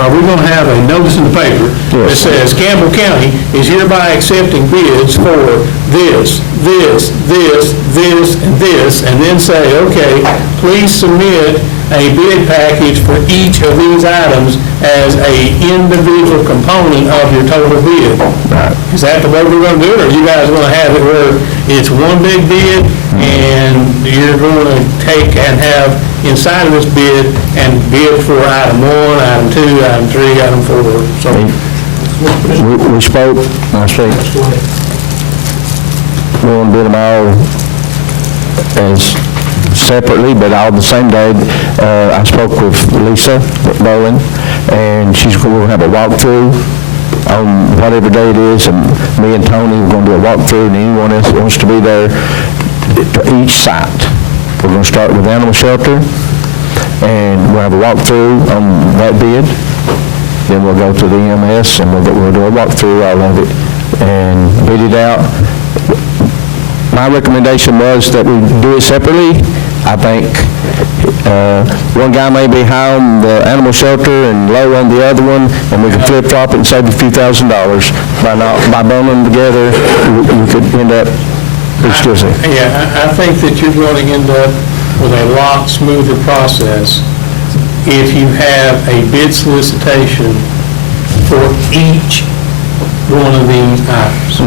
Are we going to have a notice in the paper that says Campbell County is hereby accepting bids for this, and then say, okay, please submit a bid package for each of these items as a individual component of your total bid? Is that the way we're going to do it, or are you guys going to have it where it's one big bid and you're going to take and have inside of this bid and bid for item 1, item 2, item 3, item 4, so. we spoke, last week. We want to bid them all as separately, but all the same day. I spoke with Lisa Bowen, and we're going to have a walkthrough on whatever day it is, and me and Tony are going to do a walkthrough, and anyone else that wants to be there to each site. We're going to start with animal shelter, and we'll have a walkthrough on that bid. Then we'll go to the EMS, and we'll do a walkthrough all of it and bid it out. My recommendation was that we do it separately. I think one guy may be high on the animal shelter and low on the other one, and we can flip-flop it and save a few $1,000s. By bundling them together, you could end up, Yeah, I think that you're going to end up with a lot smoother process if you have a bid solicitation for each one of these items.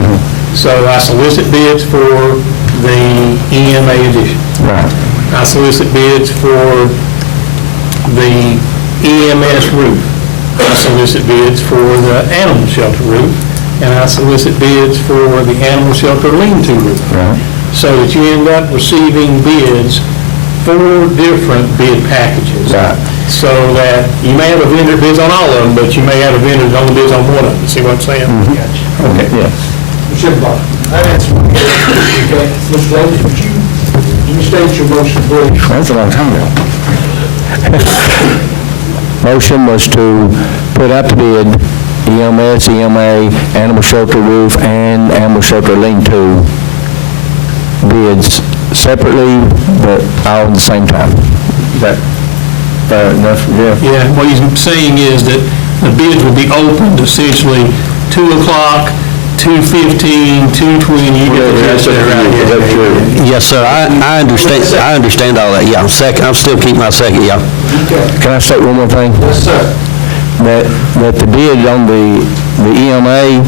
So I solicit bids for the EMA edition. Right. I solicit bids for the EMS roof. I solicit bids for the animal shelter roof. And I solicit bids for the animal shelter lean-to roof. Right. So that you end up receiving bids, 4 different bid packages. Right. So that you may have a vendor that bids on all of them, but you may have a vendor that only bids on one of them. See what I'm saying? Okay. Yeah. Mr. Butler, that answers my question. Okay, Mr. Davis, would you state your motion, please? That's a long time ago. Motion was to put out the bid, EMS, EMA, animal shelter roof, and animal shelter lean-to bids separately, but all at the same time. Is that fair enough, Jeff? Yeah, what he's saying is that the bids will be opened essentially 2 o'clock, 2:15, 2:20, you get the rest of it right here. Yes, sir, I understand all that, yeah, I'm still keeping my second, yeah. Can I say one more thing? Yes, sir. That the bid on the EMA,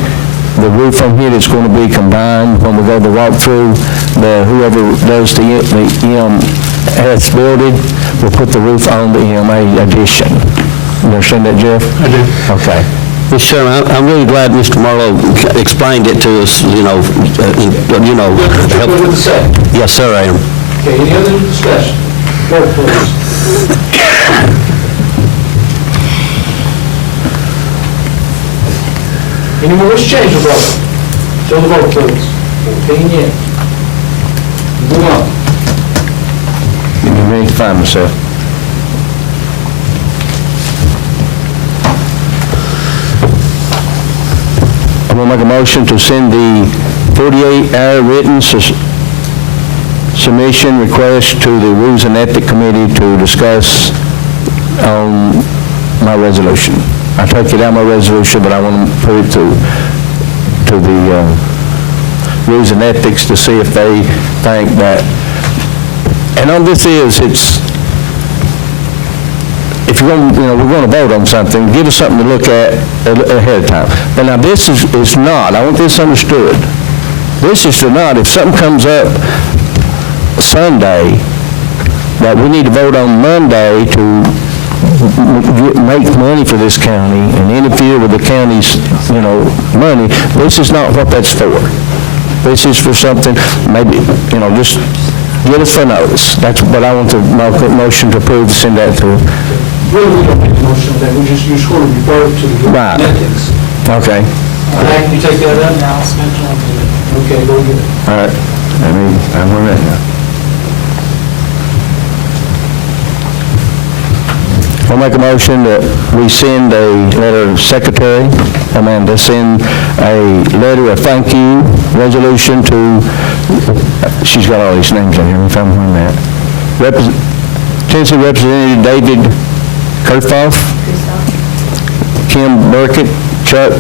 the roof on here is going to be combined when we go to walk through, whoever does the EMS building will put the roof on the EMA addition. You understand that, Jeff? I do. Okay. Mr. Chairman, I'm really glad Mr. Marlowe explained it to us, help. Good with the second. Yes, sir, I am. Okay, any other discussion? Vote, please. Any more wish to change the vote? Show the vote, please. 14 yes. Move on. Give me a minute to find myself. I'm going to make a motion to send the 48-hour written submission request to the Rules and Ethics Committee to discuss on my resolution. I take it out my resolution, but I want to put it to the rules and ethics to see if they think that, and on this is, if you're going, we're going to vote on something, give us something to look at ahead of time. But now, this is not, I want this understood. This is to not, if something comes up Sunday, that we need to vote on Monday to make money for this county and interfere with the county's, money, this is not what that's for. This is for something, maybe, just get us for notice. That's what I want to, my motion to approve, to send that through. Really, we don't make a motion on that, you're just going to refer it to the Right. ethics. Okay. Can you take that up? Okay, go ahead. All right. I'm on that now. I'll make a motion that we send a letter to Secretary Amanda, send a letter of thank you, resolution to, she's got all these names in here, if I'm on that. Tennessee Representative David Kerfoff, Kim Burkett, Chuck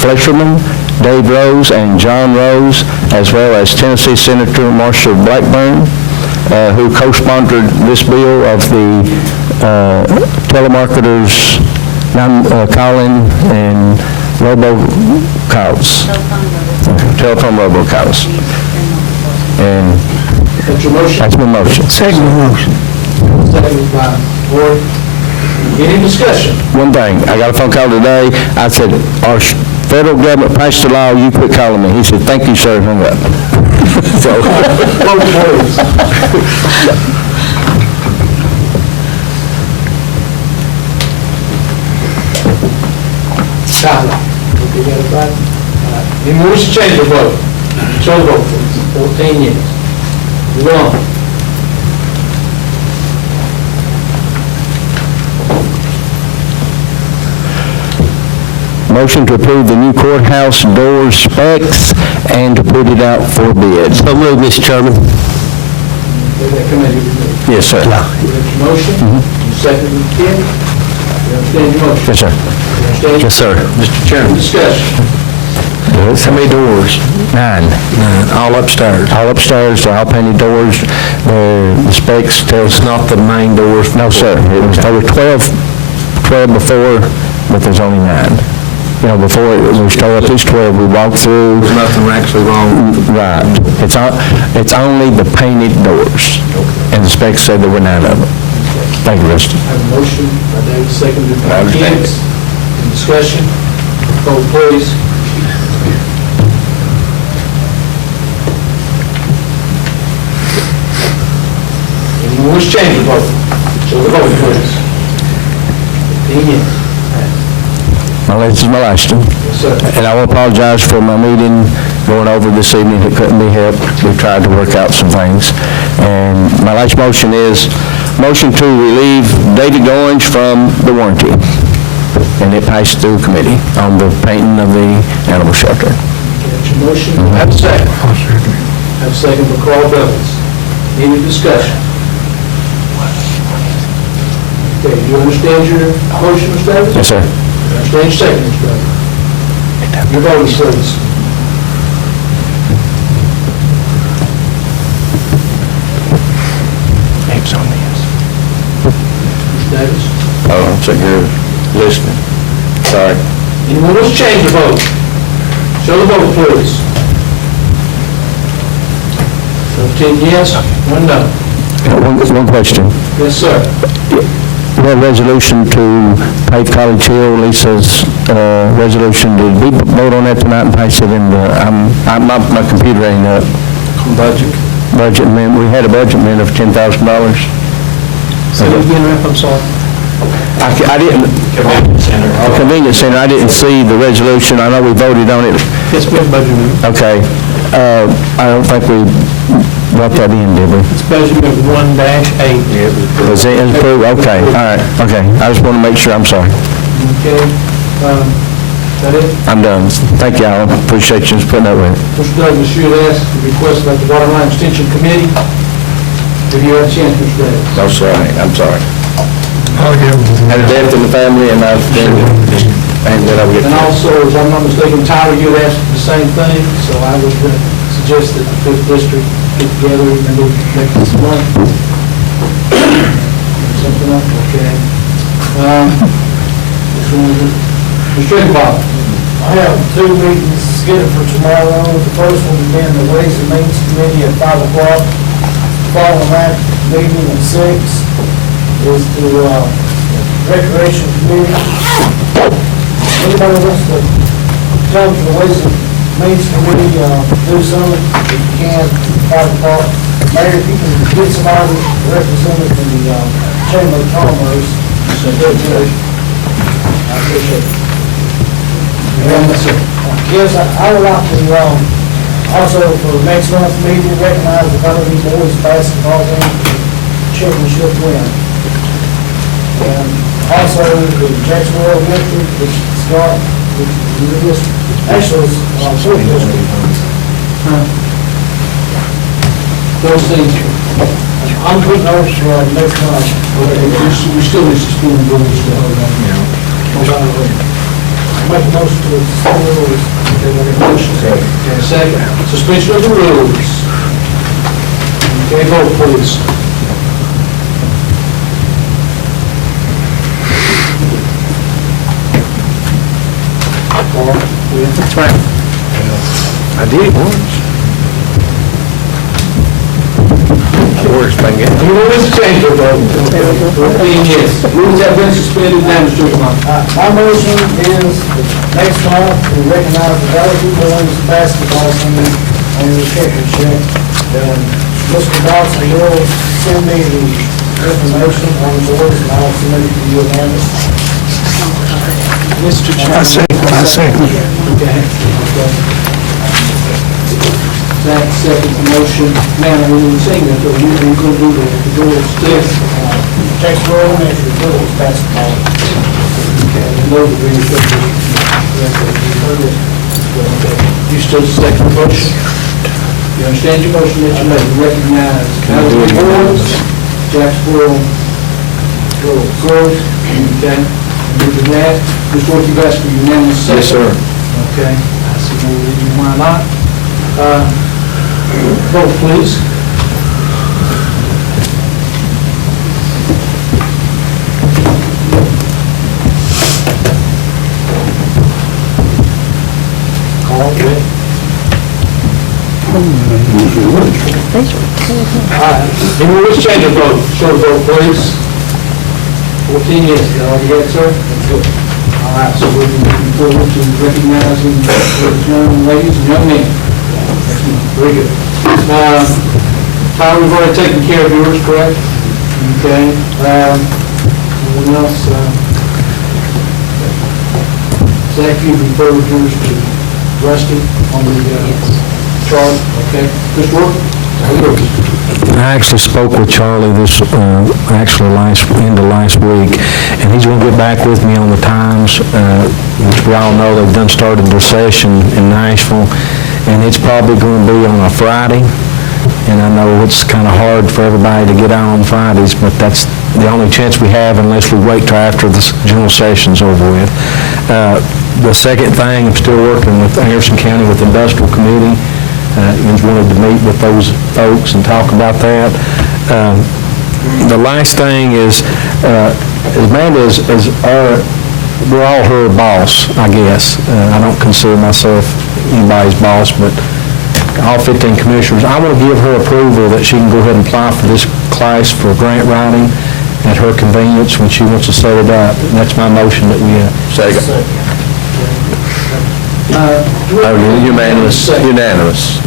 Fletcherman, Dave Rose, and John Rose, as well as Tennessee Senator Marshall Blackburn, who co-sponsored this bill of the telemarketers, call-in and robocalls. Telephone robocalls. And That's your motion? that's my motion. Second motion. Second by Ward. Any discussion? One thing, I got a phone call today, I said, our federal government passed the law, you quit calling me. He said, thank you, sir, hung up. So, Vote, please. Tyler. Okay, got it right? All right. Any more to change your vote? Show the vote, please. 14 yes. Move on. motion to approve the new courthouse door specs and to put it out for bid. So moved, Mr. Chairman. Yes, sir. Motion, you second, Ken? You understand your motion? Yes, sir. You understand? Yes, sir. Mr. Chairman. Discussion. How many doors? Nine. All upstairs. All upstairs, they're all painted doors. The specs tell us not the main doors. No, sir. There were 12 before, but there's only 9. You know, before we started up these 12, we walked through. There's nothing actually wrong. Right. It's only the painted doors. And the specs said there were 9 of them. Thank you, Rusty. I have a motion by David, seconded by Ken. Any discussion? Vote, please. Anyone wish to change the vote? Show the vote, please. 15 yes. Well, this is my last one. Yes, sir. And I will apologize for my meeting going over this evening. It couldn't be helped. We tried to work out some things. And my last motion is motion to relieve David Goins from the warranty. And it passed through committee on the painting of the animal shelter. That's your motion. Have a second. Have a second for Carl Bevins. Any discussion? Okay, you understand your motion, Mr. Davis? Yes, sir. You understand your second, Mr. Davis? Your vote, please. Names on this. Mr. Davis? Oh, I'm sitting here listening. Sorry. Anyone wish to change the vote? Show the vote, please. 15 yes, 1 no. One question. Yes, sir. We have a resolution to pave College Hill, Lisa's resolution. Did we vote on that tonight and pass it in the, my computer ain't up. Budget amendment, we had a budget amendment of $10,000. Say it again, Ralph, I'm sorry. I didn't. Convenience Center, I didn't see the resolution. I know we voted on it. Yes, we have budget amendment. Okay. I don't think we brought that in, did we? It's budget amendment 1-8. Was it approved? Okay, all right, okay. I just want to make sure, I'm sorry. Okay, is that it? I'm done. Thank you, Alan. Appreciate you just putting up with it. Mr. Douglas, you had asked the request about the Waterline Extension Committee. Have you had a chance, Mr. Davis? No, sorry, I'm sorry. Had a death in the family, and I've been, and that I would get. And also, as I'm not mistaken, Tyler, you had asked the same thing, so I would suggest that the fifth district get together and maybe make this money. Something up, okay. Mr. Bob. I have two meetings scheduled for tomorrow. The first one being the Ways and Means Committee at 5 o'clock. Following that meeting at 6 is the Recreation Committee. Anybody wants to come to the Ways and Means Committee, do something, if you can, 5 o'clock. Mayor, if you can get somebody represented from the Chamber of Commerce, so good, good. I appreciate it. Yes, I would like to, also for next month's meeting, recognize the Bellevue boys basketball team championship win. And also the Jacksonville Olympic, which Scott, actually, it's, fourth district. Those things, I'm putting those for next month. We still need to suspend the rules. Make a motion to suspend the rules. Okay, second, suspension of the rules. Okay, vote please. That's right. I did once. Works, I guess. You know, Mr. Changer, vote. 14 yes. Rules have been suspended, now Mr. Lamont. My motion is next month to recognize the Bellevue boys basketball team on the championship. And Mr. Dawson will send me the information on the boys and I'll submit it to you, Amanda. Mr. Chairman. I second. Okay. That second motion, man, I didn't say that, but we were going to do the girls' this. Jacksonville Elementary girls basketball. Okay, and those are really good. You still second the motion? You understand your motion that you made, to recognize Bellevue boys, Jacksonville girls, okay? And do that, Mr. Worth, you've asked for unanimous second? Yes, sir. Okay, I see no reason why not. Vote, please. Call it, ready? Anyone wish to change their vote? Show the vote, please. 14 yes, is that all you got, sir? That's good. All right, so we're looking forward to recognizing those young ladies and young men. Very good. Tyler, we've already taken care of yours, correct? Okay. Anyone else? Zach, you referred yours to Rusty on the chart, okay? Mr. Work? I actually spoke with Charlie this, end of last week, and he's going to get back with me on the times, which we all know they've done started their session in Nashville, and it's probably going to be on a Friday, and I know it's kind of hard for everybody to get out on Fridays, but that's the only chance we have unless we wait till after the general session's over with. The second thing, I'm still working with Anderson County with the Industrial Committee. He's wanted to meet with those folks and talk about that. The last thing is, Amanda we're all her boss, I guess. I don't consider myself anybody's boss, but all 15 commissioners. I want to give her approval that she can go ahead and apply for this class for grant writing at her convenience when she wants to set it up. And that's my motion that we Second. Unanimous. Unanimous.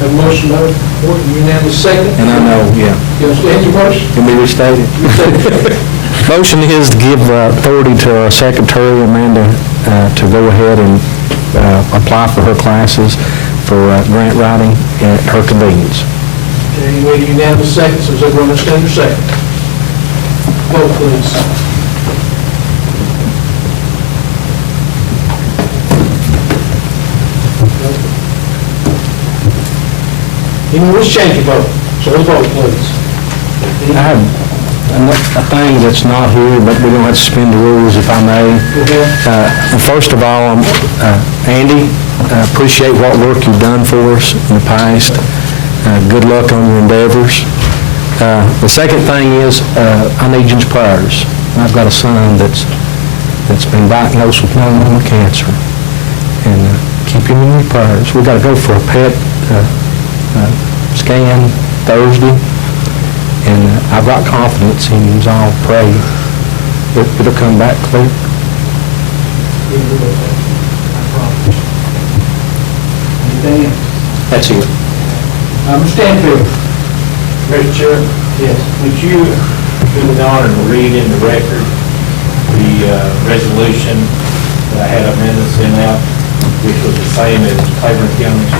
Have a motion, unanimous second? And I know, yeah. You understand your motion? Can be restated? Motion is to give authority to our secretary, Amanda, to go ahead and apply for her classes for grant writing at her convenience. Okay, you need a unanimous second, so does everyone understand your second? Vote, please. Anyone wish to change your vote? So vote, please. I have a thing that's not here, but we don't have to suspend the rules, if I may. First of all, Andy, I appreciate what work you've done for us in the past. Good luck on your endeavors. The second thing is, I need your prayers. I've got a son that's been diagnosed with melanoma cancer, and keep him in your prayers. We've got to go for a PET scan Thursday, and I've got confidence in you. I'll pray that it'll come back clear. Anything else? That's it. Mr. Stanfield? Mr. Chair? Yes. Would you do me the honor to read in the record the resolution that I had Amanda sent out, which was the same as Claiborne County?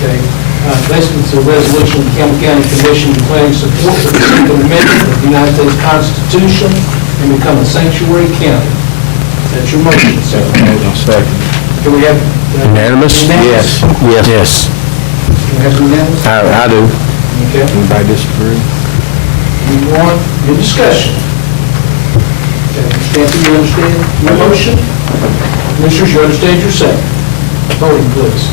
Okay. Basically, it's a resolution of the Campbell County Commission declaring support for the Second Amendment of the United States Constitution and become a sanctuary county. That's your motion, sir. Second. Do we have? Unanimous? Unanimous? Yes. Do we have unanimous? I do. Okay. Anybody disagree? Move on, your discussion. Okay, Mr. Stanfield, you understand your motion? Commissioners, you understand your second? Voting, please.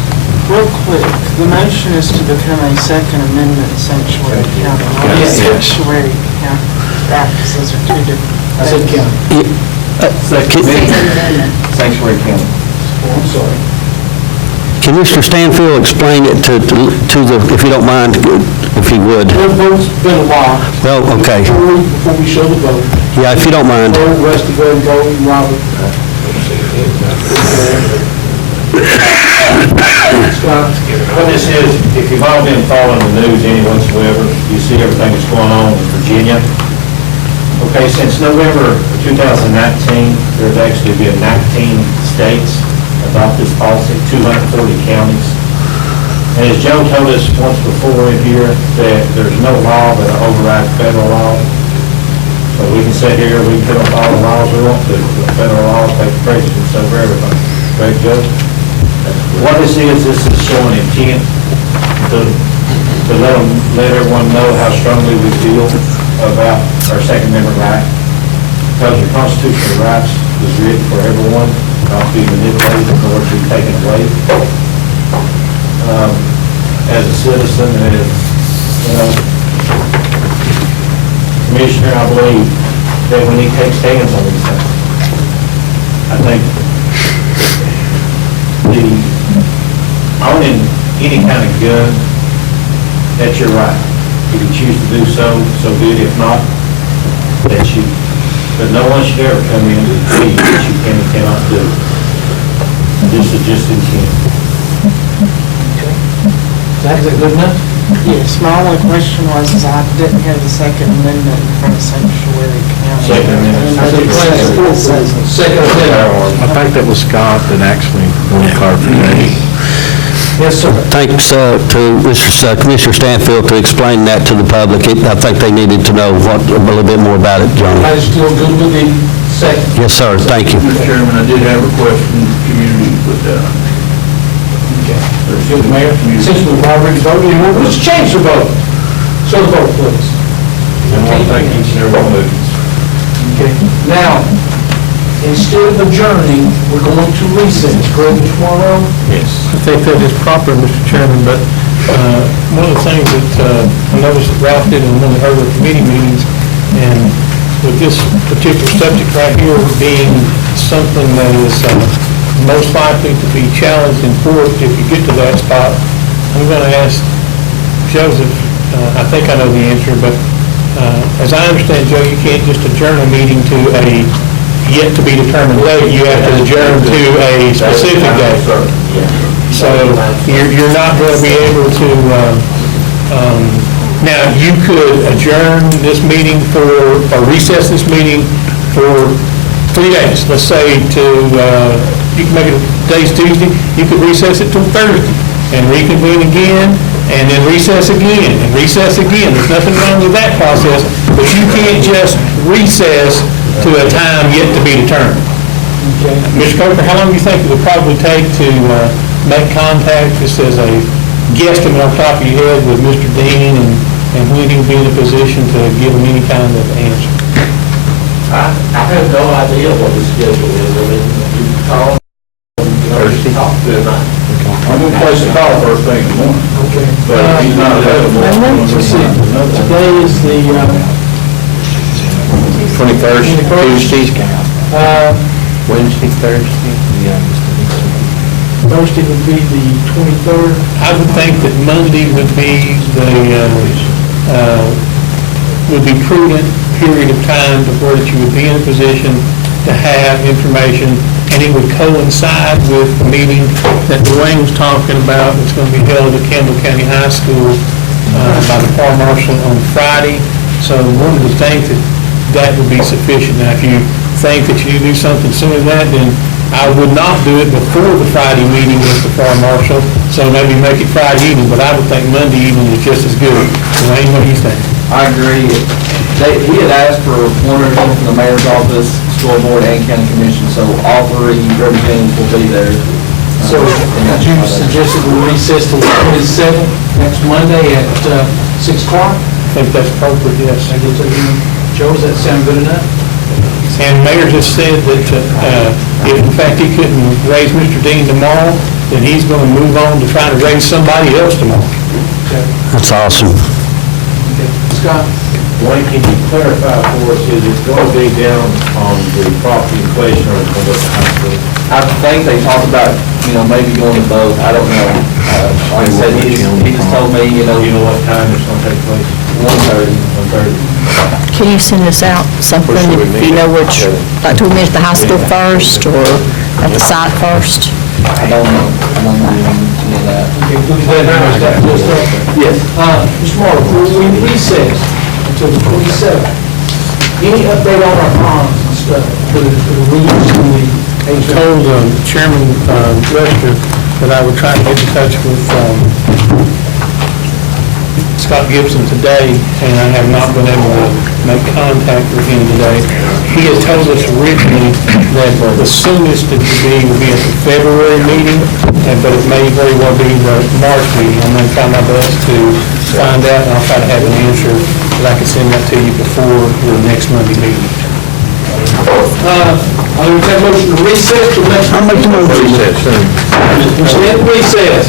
Real quick, the motion is to become a Second Amendment sanctuary county. Not a Yes. sanctuary county practices are two different I said things. county. Sanctuary county. Oh, I'm sorry. Can Mr. Stanfield explain it to the, if you don't mind, if he would? The vote's been a while. Well, okay. Before we show the vote. Yeah, if you don't mind. Vote, Rusty, go ahead and vote, Robert. Scott? What this is, if you've all been following the news any whatsoever, you see everything that's going on in Virginia. Okay, since November of 2019, there's actually been 19 states adopt this policy, 240 counties. And as Joe told us once before in here, that there's no law that overrides federal law. So we can sit here, we can put up all the laws we want to, the federal laws take precedence over everything. Right, Joe? What this is showing intent to let everyone know how strongly we feel about our Second Amendment right. Because your constitutional rights was written for everyone, not to be manipulated nor to be taken away. As a citizen, and as, Commissioner, I believe that we need to take stands on these things. I think the owning any kind of gun, that's your right. If you choose to do so, so be it. If not, that's you. But no one should ever come in and tell you that you can and cannot do. This is just intent. Is that good enough? Yes, my only question was, is I didn't have the Second Amendment for a sanctuary county. Second Amendment. And I didn't say it. Second Amendment. I think that was Scott that actually wanted clarification. Yes, sir. Thanks to Commissioner Stanfield to explain that to the public. I think they needed to know a little bit more about it, Johnny. I still good with the second. Yes, sir, thank you. Mr. Chairman, I did have a request from the community, but, Excuse me, Mayor, since we've already voted, we'll just change the vote. Show the vote, please. And I want to thank each and every one of you. Okay. Now, instead of adjourning, we're going to recess. Correct, Mr. Morrow? Yes. I think that is proper, Mr. Chairman, but one of the things that I noticed that Ralph did in one of the earlier committee meetings, and with this particular subject right here being something that is most likely to be challenged in court if you get to that spot, I'm going to ask Joseph, I think I know the answer, but as I understand, Joe, you can't just adjourn a meeting to a yet-to-be-determined date. You have to adjourn to a specific date. So you're not going to be able to, now, you could adjourn this meeting or recess this meeting for 3 days. Let's say you can make it today's Tuesday, you could recess it till Thursday and reconvene again, and then recess again, and recess again. There's nothing wrong with that process, but you can't just recess to a time yet to be determined. Mr. Coker, how long do you think it would probably take to make contact, just as a guesstimate off the top of your head, with Mr. Dean, and when he'll be in a position to give him any kind of answer? I have no idea what the schedule is. I mean, you call, Thursday? talk to him. I'm gonna place a call first thing in the morning. Okay. But if he's not available, I'm gonna Let's see, another. today is the, 21st, Tuesday, Wednesday, Thursday would be the 23rd. I would think that Monday would be would be prudent period of time before that you would be in a position to have information, and it would coincide with the meeting that Dwayne was talking about, that's going to be held at Campbell County High School by the fire marshal on Friday. So one would think that that would be sufficient. Now, if you think that you need to do something sooner than that, then I would not do it before the Friday meeting with the fire marshal, so maybe make it Friday evening, but I would think Monday evening is just as good. Dwayne, what do you think? I agree. He had asked for one representative from the mayor's office, school board, and county commission, so all three representatives will be there. So, you suggested we recess till the 27th, next Monday at 6 o'clock? I think that's appropriate, yes. Joe, does that sound good enough? And the mayor just said that if in fact he couldn't raise Mr. Dean tomorrow, then he's going to move on to try to raise somebody else tomorrow. That's awesome. Scott? Wayne, can you clarify for us, is it going to be down on the property in question or is it going to be at the high school? I think they talked about, maybe going to both, I don't know. Like I said, he just told me, You know what time it's going to take place? 1:30. 1:30. Can you send us out something if you know which, like, do we meet at the high school first or at the site first? I don't know any of that. Okay, please let me know, is that just up? Yes. Mr. Morrow, we recess until the 27th. Any update on our ponds and stuff for the rules and the I told Chairman Lester that I would try to get in touch with Scott Gibson today, and I have not been able to make contact with him today. He had told us originally that the soonest it would be at the February meeting, but it may very well be the March meeting. I'm going to try my best to find out, and I'll try to have an answer that I can send that to you before the next Monday meeting. I'll entertain a motion to recess till next. I'll make the motion. Recess. Recess.